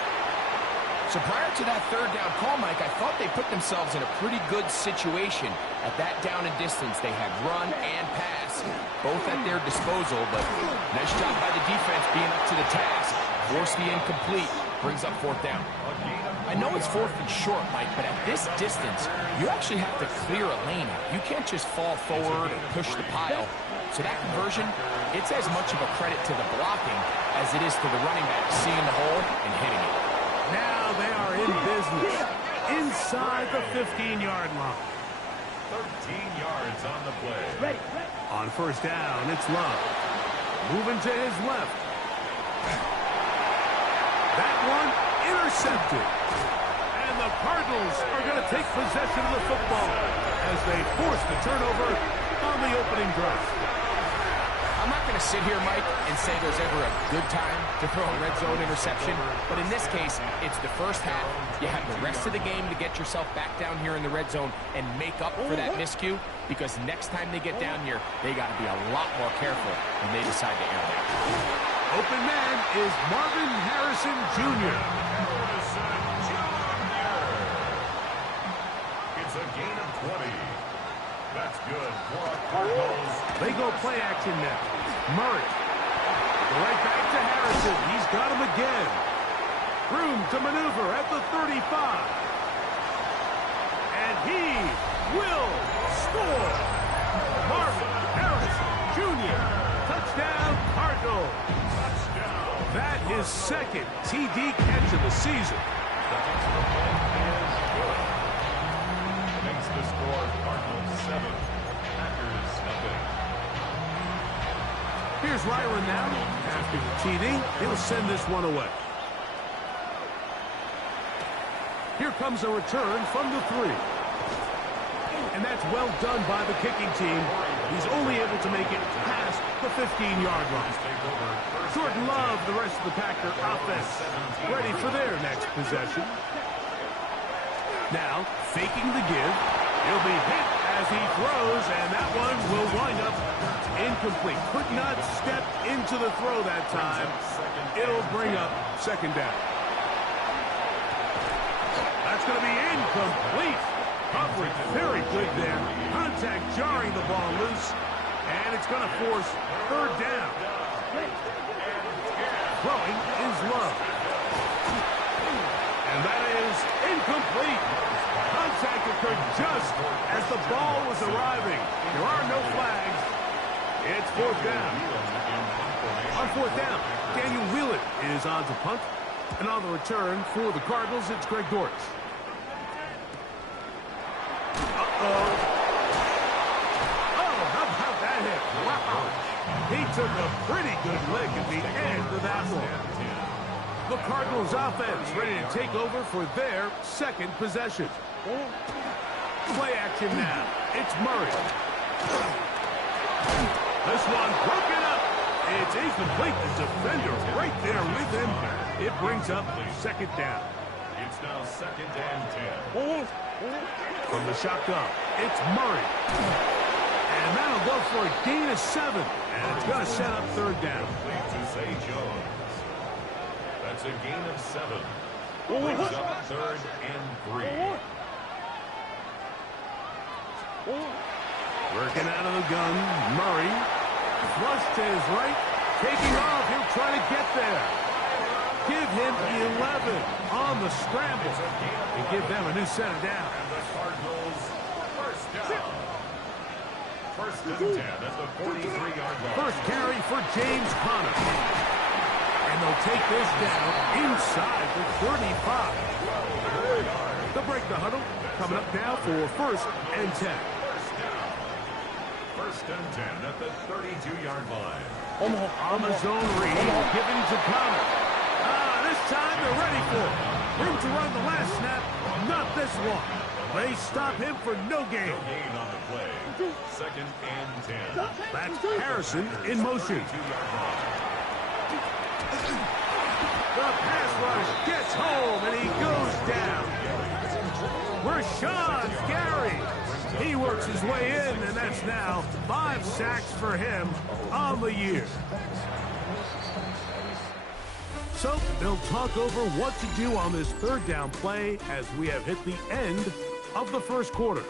So prior to that 3rd down call, Mike, I thought they put themselves in a pretty good situation. At that down and distance, they had run and pass, both at their disposal, but nice job by the defense being up to the task. Force the incomplete, brings up 4th down. I know it's 4th and short, Mike, but at this distance, you actually have to clear a lane out. You can't just fall forward and push the pile. So that conversion, it's as much of a credit to the blocking as it is to the running back seeing the hole and hitting it. Now they are in business inside the 15-yard line. 13 yards on the play. Ready. On 1st down, it's Love. Moving to his left. That one intercepted. And the Cardinals are going to take possession of the football as they force the turnover on the opening drive. I'm not going to sit here, Mike, and say there's ever a good time to throw a red zone interception, but in this case, it's the first half. You have the rest of the game to get yourself back down here in the red zone and make up for that miscue, because next time they get down here, they got to be a lot more careful when they decide to air it out. Open man is Marvin Harrison Jr. It's a gain of 20. That's good for the Cardinals. They go play action now. Murray. Right back to Harrison. He's got him again. Room to maneuver at the 35. And he will score. Marvin Harrison Jr. Touchdown, Cardinals. That is 2nd TD catch of the season. Makes the score Cardinals 7, Packers nothing. Here's Ryland now. After the TD, he'll send this one away. Here comes a return from the 3. And that's well done by the kicking team. He's only able to make it past the 15-yard line. Jordan Love, the rest of the Packer offense, ready for their next possession. Now, faking the give. He'll be hit as he throws, and that one will wind up incomplete. Could not step into the throw that time. It'll bring up 2nd down. That's going to be incomplete. Coverage very good there. Contact jarring the ball loose, and it's going to force 3rd down. Throwing is Love. And that is incomplete. Contact occurred just as the ball was arriving. There are no flags, It's fourth down. On fourth down, Daniel Wheelan is on to punt. And on the return for the Cardinals, it's Greg Dortch. Uh-oh. Oh, how about that hit? Wow. He took a pretty good lick at the end of that one. The Cardinals offense ready to take over for their second possession. Play action now. It's Murray. This one broken up. It's incomplete. The defender right there with him. It brings up second down. It's now second and 10. From the shotgun, it's Murray. And that'll go for a gain of 7. And it's going to set up third down. To Zay Jones. That's a gain of 7. Brings up third and 3. Working out of the gun, Murray. Flush to his right. Taking off. He'll try to get there. Give him 11 on the scramble. And give them a new set of down. And the Cardinals first down. First and 10 at the 43-yard line. First carry for James Conner. And they'll take this down inside the 35. They'll break the huddle. Coming up now for first and 10. First and 10 at the 32-yard line. On the zone read, given to Conner. This time they're ready for it. Room to run the last snap, not this one. They stop him for no gain. No gain on the play. Second and 10. That's Harrison in motion. The pass rush gets home, and he goes down. Rashawn Gary. He works his way in, and that's now 5 sacks for him on the year. So they'll talk over what to do on this third down play as we have hit the end of the first quarter.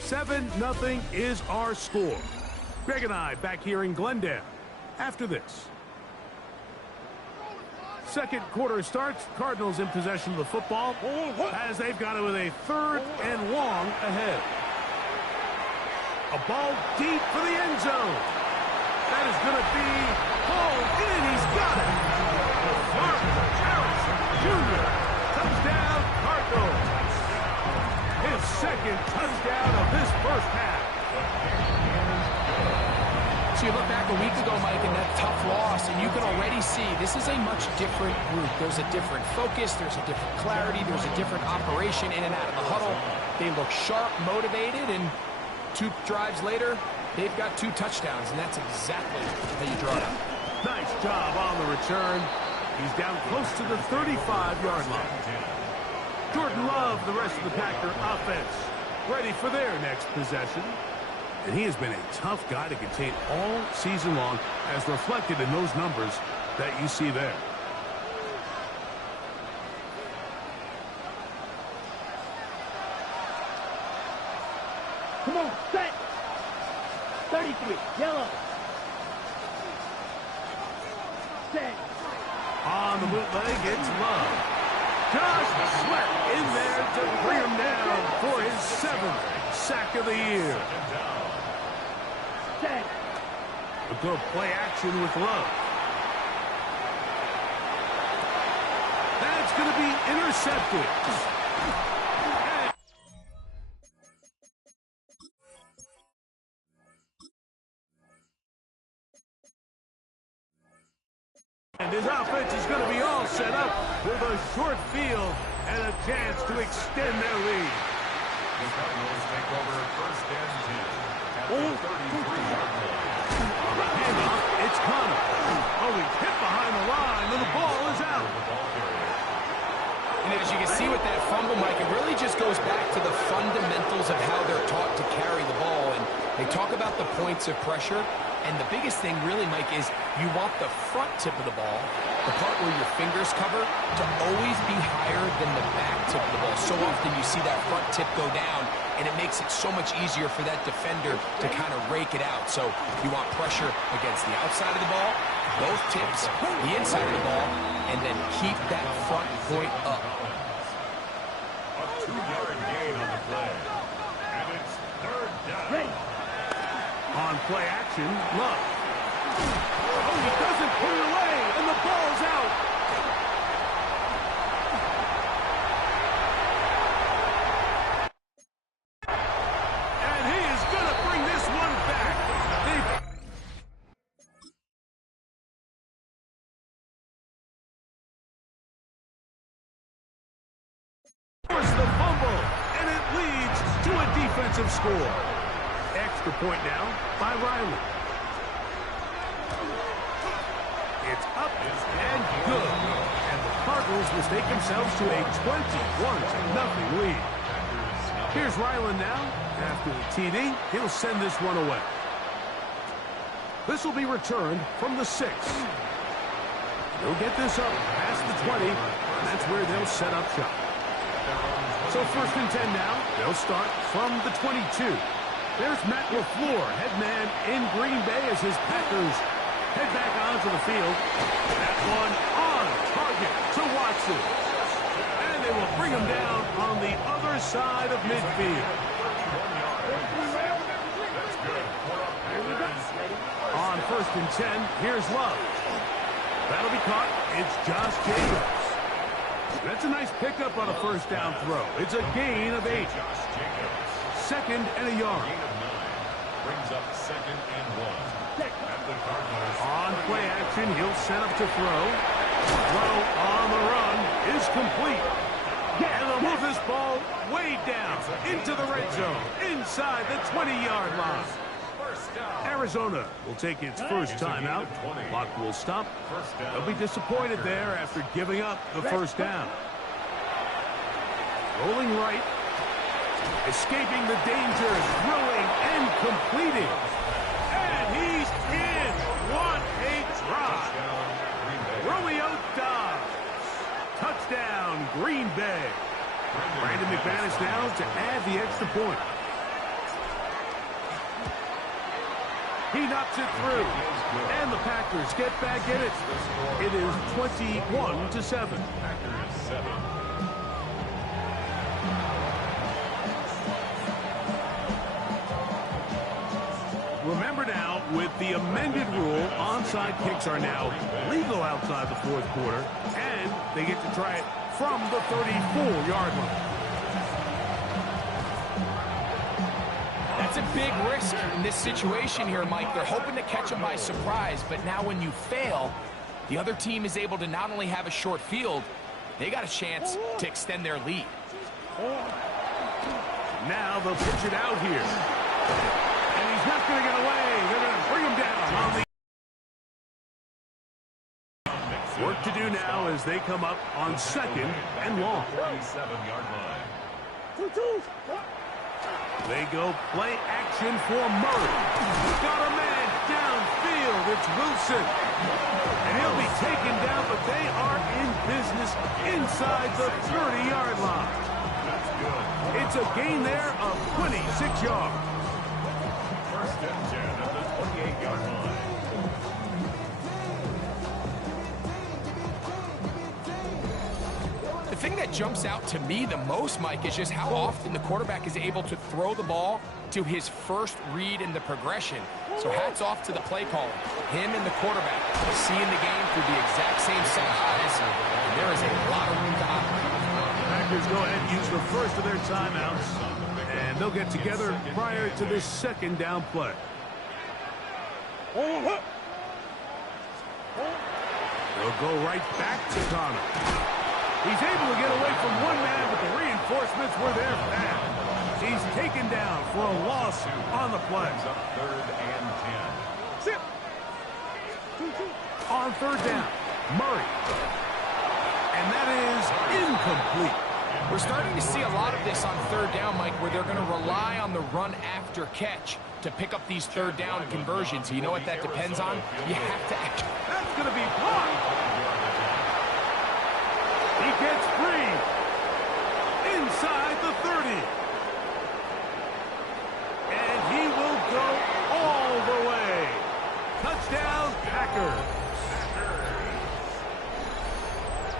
7-0 is our score. Greg and I back here in Glendale after this. Second quarter starts. Cardinals in possession of the football as they've got it with a third and long ahead. A ball deep for the end zone. That is going to be hauled in. He's got it. Marvin Harrison Jr. Touchdown, Cardinals. His second touchdown of this first half. So you look back a week ago, Mike, and that tough loss, and you can already see this is a much different group. There's a different focus. There's a different clarity. There's a different operation in and out of the huddle. They look sharp, motivated, and 2 drives later, they've got 2 touchdowns, and that's exactly how you draw it up. Nice job on the return. He's down close to the 35-yard line. Jordan Love, the rest of the Packer offense, ready for their next possession. And he has been a tough guy to contain all season long, as reflected in those numbers that you see there. Come on, set. 33, yellow. Set. On the bootleg, it's Love. Josh Sweat in there to bring him down for his 7th sack of the year. Set. A good play action with Love. That's going to be intercepted. And his offense is going to be all set up with a short field and a chance to extend their lead. The Cardinals take over first and 10 at the 33-yard line. On the handoff, it's Conner. Oh, he's hit behind the line, and the ball is out. And as you can see with that fumble, Mike, it really just goes back to the fundamentals of how they're taught to carry the ball. And they talk about the points of pressure. And the biggest thing really, Mike, is you want the front tip of the ball, the part where your fingers cover, to always be higher than the back tip of the ball. So often you see that front tip go down, and it makes it so much easier for that defender to kind of rake it out. So you want pressure against the outside of the ball, both tips, the inside of the ball, and then keep that front point up. A 2-yard gain on the play. And it's third down. Ready. On play action, Love. doesn't put it away, and the ball's out. And he is going to bring this one back. Force the fumble, and it leads to a defensive score. Extra point now by Riley. It's up and good. And the Cardinals mistake themselves to a 21-0 lead. Here's Ryland now. After the TD, he'll send this one away. This will be returned from the 6. He'll get this up past the 20, and that's where they'll set up shop. So 1st and 10 now. They'll start from the 22. There's Matt LaFleur, head man in Green Bay as his Packers head back onto the field. That one on target to Watson. And they will bring him down on the other side of midfield. On 1st and 10, here's Love. That'll be caught. It's Josh Jacobs. That's a nice pickup on a 1st down throw. It's a gain of 8. 2nd and a yard. Brings up 2nd and 1. On play action, he'll set up to throw. Throw on the run is complete. And they'll move this ball way down into the red zone, inside the 20-yard line. Arizona will take its first timeout. Clock will stop. They'll be disappointed there after giving up the 1st down. Rolling right. Escaping the danger, throwing and completing. And he's in. What a drop. Romeo Dobbs. Touchdown, Green Bay. Brandon McManus now to add the extra point. He knocks it through. And the Packers get back in it. It is 21-7. Packers 7. Remember now, with the amended rule, onside kicks are now legal outside the 4th quarter, and they get to try it from the 34-yard line. That's a big risk in this situation here, Mike. They're hoping to catch him by surprise, but now when you fail, the other team is able to not only have a short field, they got a chance to extend their lead. Now they'll pitch it out here. And he's not going to get away. They're going to bring him down on the... Work to do now as they come up on 2nd and long. 37-yard line. They go play action for Murray. Got a man downfield. It's Wilson. And he'll be taken down, but they are in business inside the 30-yard line. It's a gain there of 26 yards. 1st and 10 at the 28-yard line. The thing that jumps out to me the most, Mike, is just how often the quarterback is able to throw the ball to his first read in the progression. So hats off to the play caller. Him and the quarterback seeing the game through the exact same set of eyes. And there is a lot of room to operate. Packers go ahead and use the first of their timeouts, and they'll get together prior to this 2nd down play. They'll go right back to Connor. He's able to get away from one man, but the reinforcements were there fast. He's taken down for a loss on the play. Up 3rd and 10. On 3rd down, Murray. And that is incomplete. We're starting to see a lot of this on 3rd down, Mike, where they're going to rely on the run after catch to pick up these 3rd down conversions. You know what that depends on? You have to act. That's going to be blocked. He gets free inside the 30. And he will go all the way. Touchdown, Packers.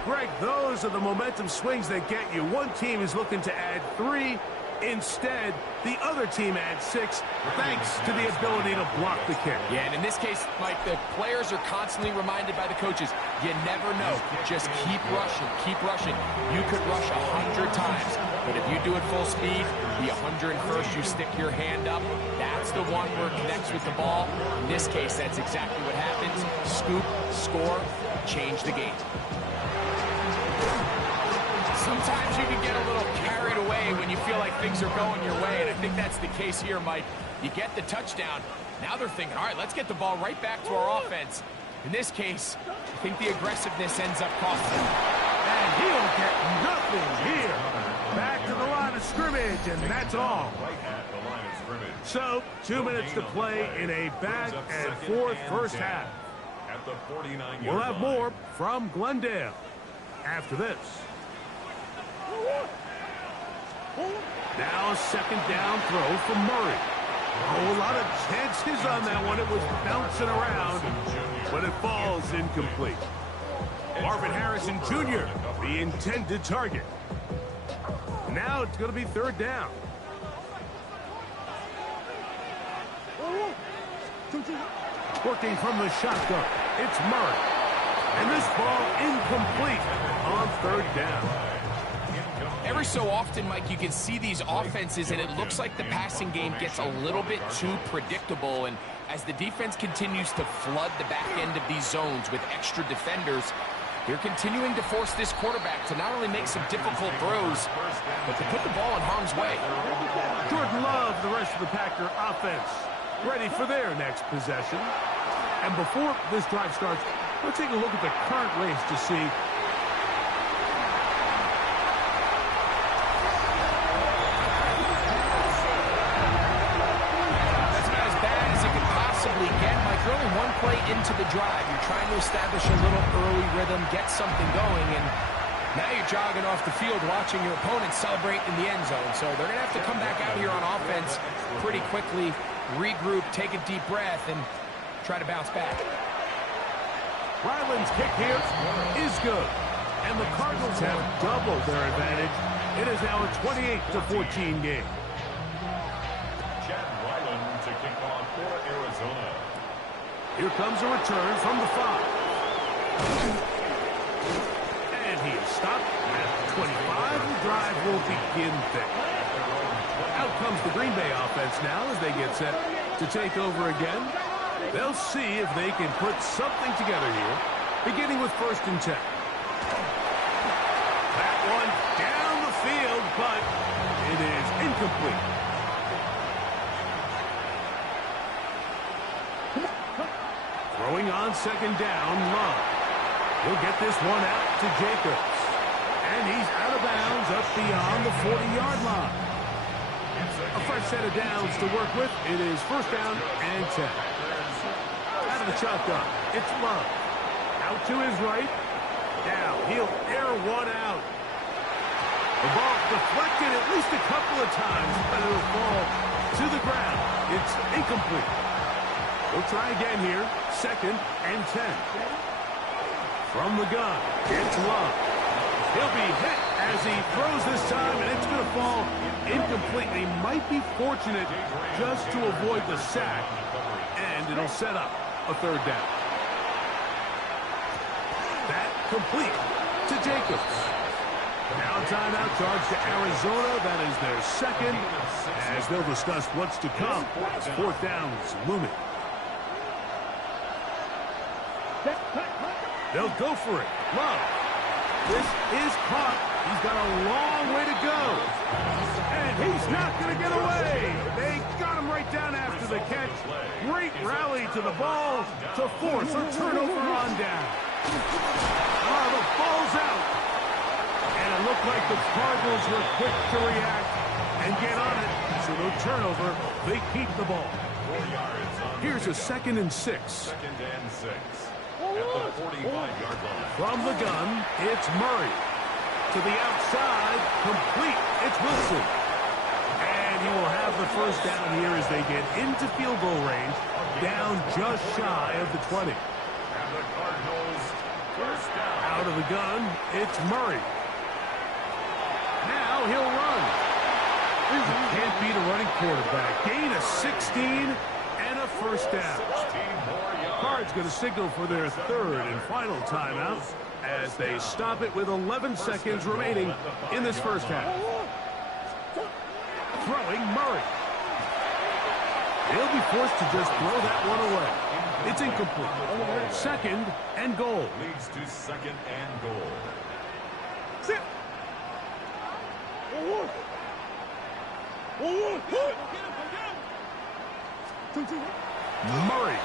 Greg, those are the momentum swings that get you. One team is looking to add 3, Instead, the other team adds 6 thanks to the ability to block the kick. Yeah, and in this case, Mike, the players are constantly reminded by the coaches, you never know. Just keep rushing, keep rushing. You could rush 100 times, but if you do it full speed, the 101st, you stick your hand up. That's the one where it connects with the ball. In this case, that's exactly what happens. Scoop, score, change the game. Sometimes you can get a little carried away when you feel like things are going your way, and I think that's the case here, Mike. You get the touchdown. Now they're thinking, all right, let's get the ball right back to our offense. In this case, I think the aggressiveness ends up costing them. And he'll get nothing here. Back to the line of scrimmage, and that's all. So, 2 minutes to play in a back-and-forth first half. We'll have more from Glendale after this. Now a second down throw from Murray. Oh, a lot of chances on that one. It was bouncing around, but it falls incomplete. Marvin Harrison Jr., the intended target. Now it's going to be third down. Working from the shotgun, it's Murray. And this ball incomplete on third down. Every so often, Mike, you can see these offenses, and it looks like the passing game gets a little bit too predictable. And as the defense continues to flood the back end of these zones with extra defenders, they're continuing to force this quarterback to not only make some difficult throws, but to put the ball in harm's way. Jordan Love, the rest of the Packer offense, ready for their next possession. And before this drive starts, let's take a look at the current race to see you're only one play into the drive. You're trying to establish a little early rhythm, get something going, and now you're jogging off the field watching your opponent celebrate in the end zone. So they're going to have to come back out here on offense pretty quickly, regroup, take a deep breath, and try to bounce back. Ryland's kick here is good, and the Cardinals have doubled their advantage. It is now a 28-14 game. Here comes a return from the 5. And he is stopped at the 25. The drive will begin thick. Out comes the Green Bay offense now as they get set to take over again. They'll see if they can put something together here, beginning with 1st and 10. That one down the field, but it is incomplete. Throwing on second down, Love. He'll get this one out to Jacobs. And he's out of bounds up beyond the 40-yard line. A fresh set of downs to work with. It is 1st down and 10. Out of the shotgun, it's Love. Out to his right. Now he'll air one out. The ball deflected at least a couple of times, but it'll fall to the ground. It's incomplete. We'll try again here. 2nd and 10. From the gun, it's Love. He'll be hit as he throws this time, and it's going to fall incomplete. He might be fortunate just to avoid the sack, and it'll set up a 3rd down. That complete to Jacobs. Now timeout charge to Arizona. That is their 2nd, as they'll discuss what's to come. 4th down is looming. They'll go for it. Love. This is caught. He's got a long way to go. And he's not going to get away. They got him right down after the catch. Great rally to the ball to force a turnover on down. Oh, the ball's out. And it looked like the Cardinals were quick to react and get on it. So no turnover. They keep the ball. Here's a 2nd and 6. 2nd and 6. At the 45-yard line. From the gun, it's Murray. To the outside, complete. It's Wilson. And he will have the 1st down here as they get into field goal range, down just shy of the 20. And the Cardinals 1st down. Out of the gun, it's Murray. Now he'll run. beat a running quarterback. Gain of 16 and a first down. Card's going to signal for their third and final timeout as they stop it with 11 seconds remaining in this first half. Throwing Murray. He'll be forced to just throw that one away. It's incomplete. Second and goal. Leads to second and goal. Sit. Murray.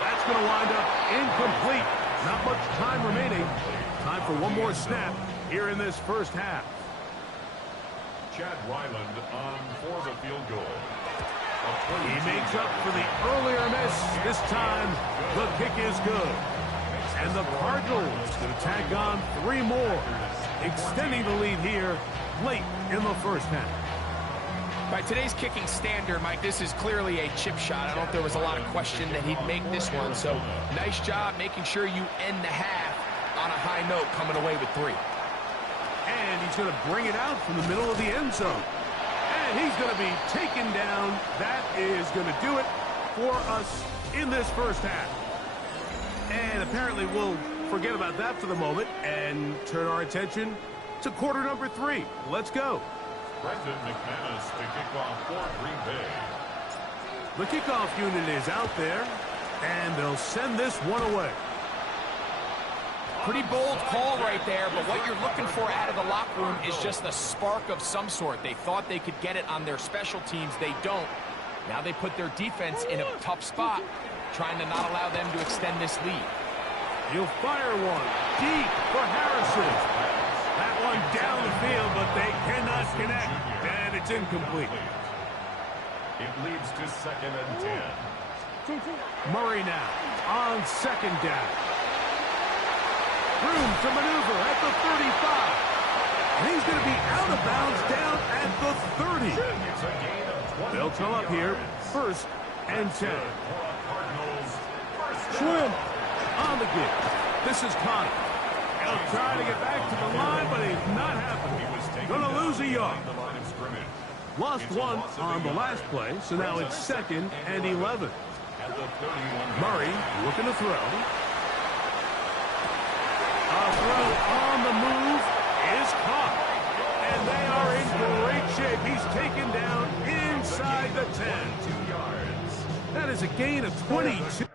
That's going to wind up incomplete. Not much time remaining. Time for one more snap here in this first half. Chad Ryland on for the field goal. He makes up for the earlier miss. This time, the kick is good. And the Cardinals going to tack on 3 more, extending the lead here late in the first half. By today's kicking standard, Mike, this is clearly a chip shot. I don't know if there was a lot of question that he'd make this one. So nice job making sure you end the half on a high note, coming away with 3. And he's going to bring it out from the middle of the end zone. And he's going to be taken down. That is going to do it for us in this first half. And apparently we'll forget about that for the moment and turn our attention to quarter number 3. Let's go. Brendan McManus to kick off for Green Bay. The kickoff unit is out there, and they'll send this one away. Pretty bold call right there, but what you're looking for out of the locker room is just a spark of some sort. They thought they could get it on their special teams. They don't. Now they put their defense in a tough spot, trying to not allow them to extend this lead. He'll fire one deep for Harrison. That one down the field, but they cannot connect, and it's incomplete. It leads to second and 10. Murray now on second down. Room to maneuver at the 35. And he's going to be out of bounds down at the 30. It's a gain of 20. They'll come up here, first and 10. Swim. On the give. This is Connor. He'll try to get back to the line, but he's not happening. Going to lose a yard. Lost one on the last play, so now it's second and 11. Murray looking to throw. A throw on the move is caught. And they are in great shape. He's taken down inside the 10. That is a gain of 22.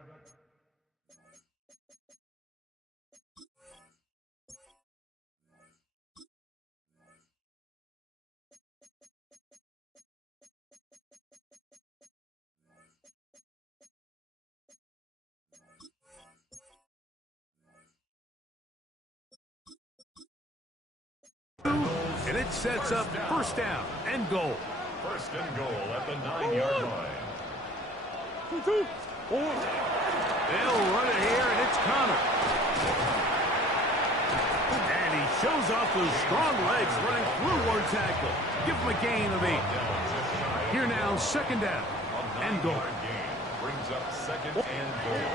And it sets up first down and goal. First and goal at the 9-yard line. They'll run it here, and it's Connor. And he shows off those strong legs running through one tackle. Give him a gain of 8. Here now, second down and goal. Brings up second and goal.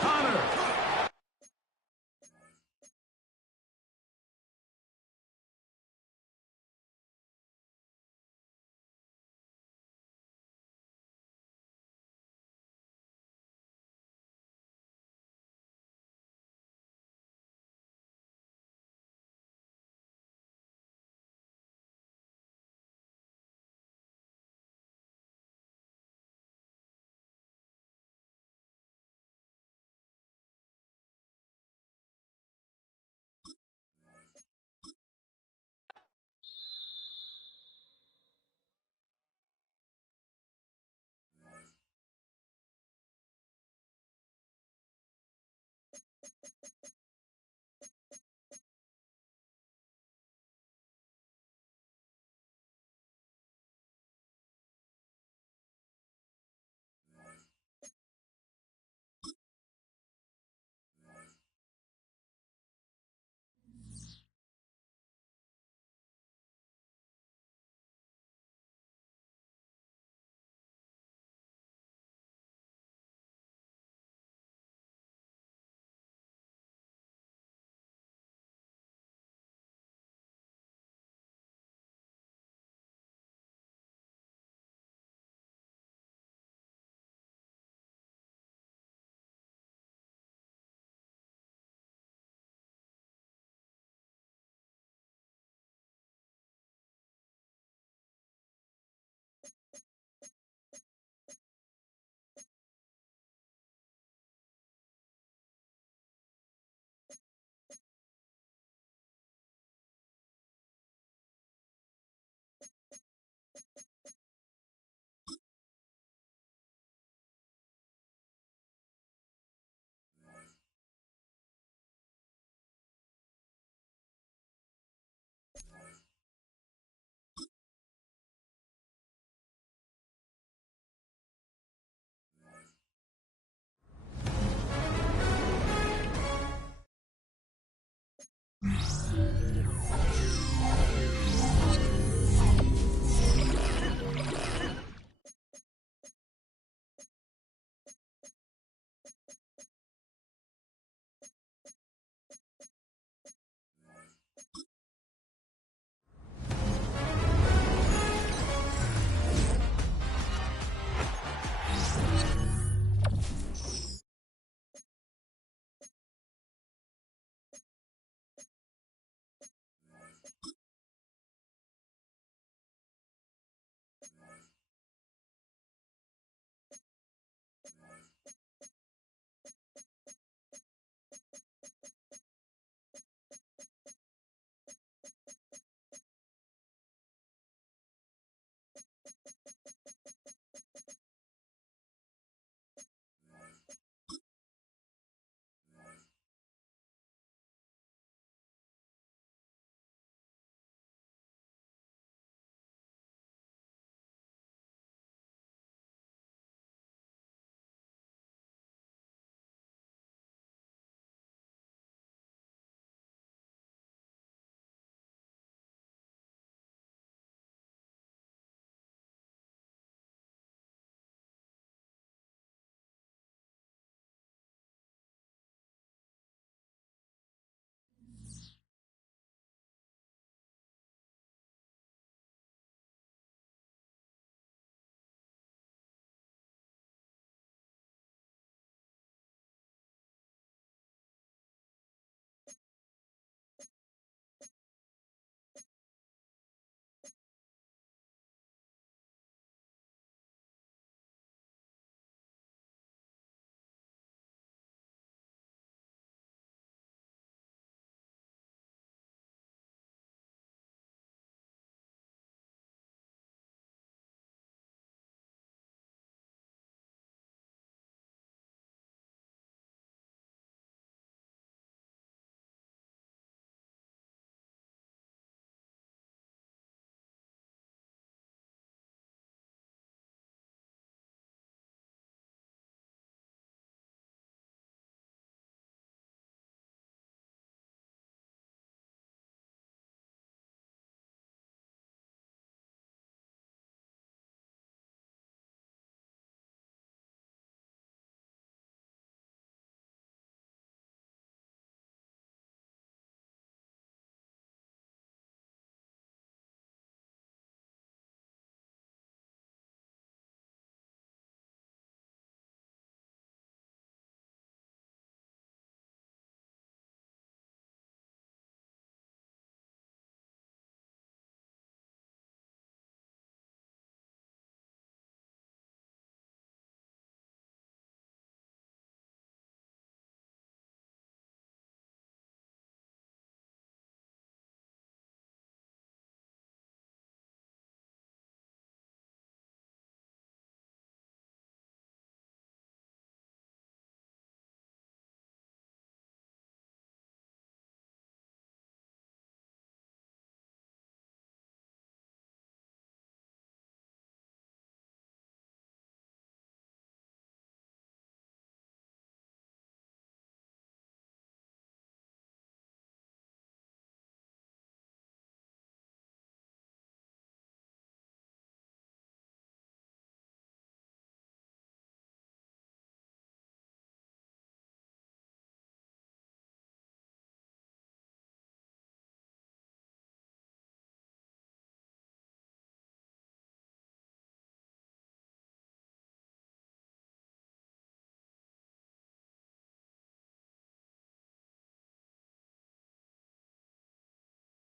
Connor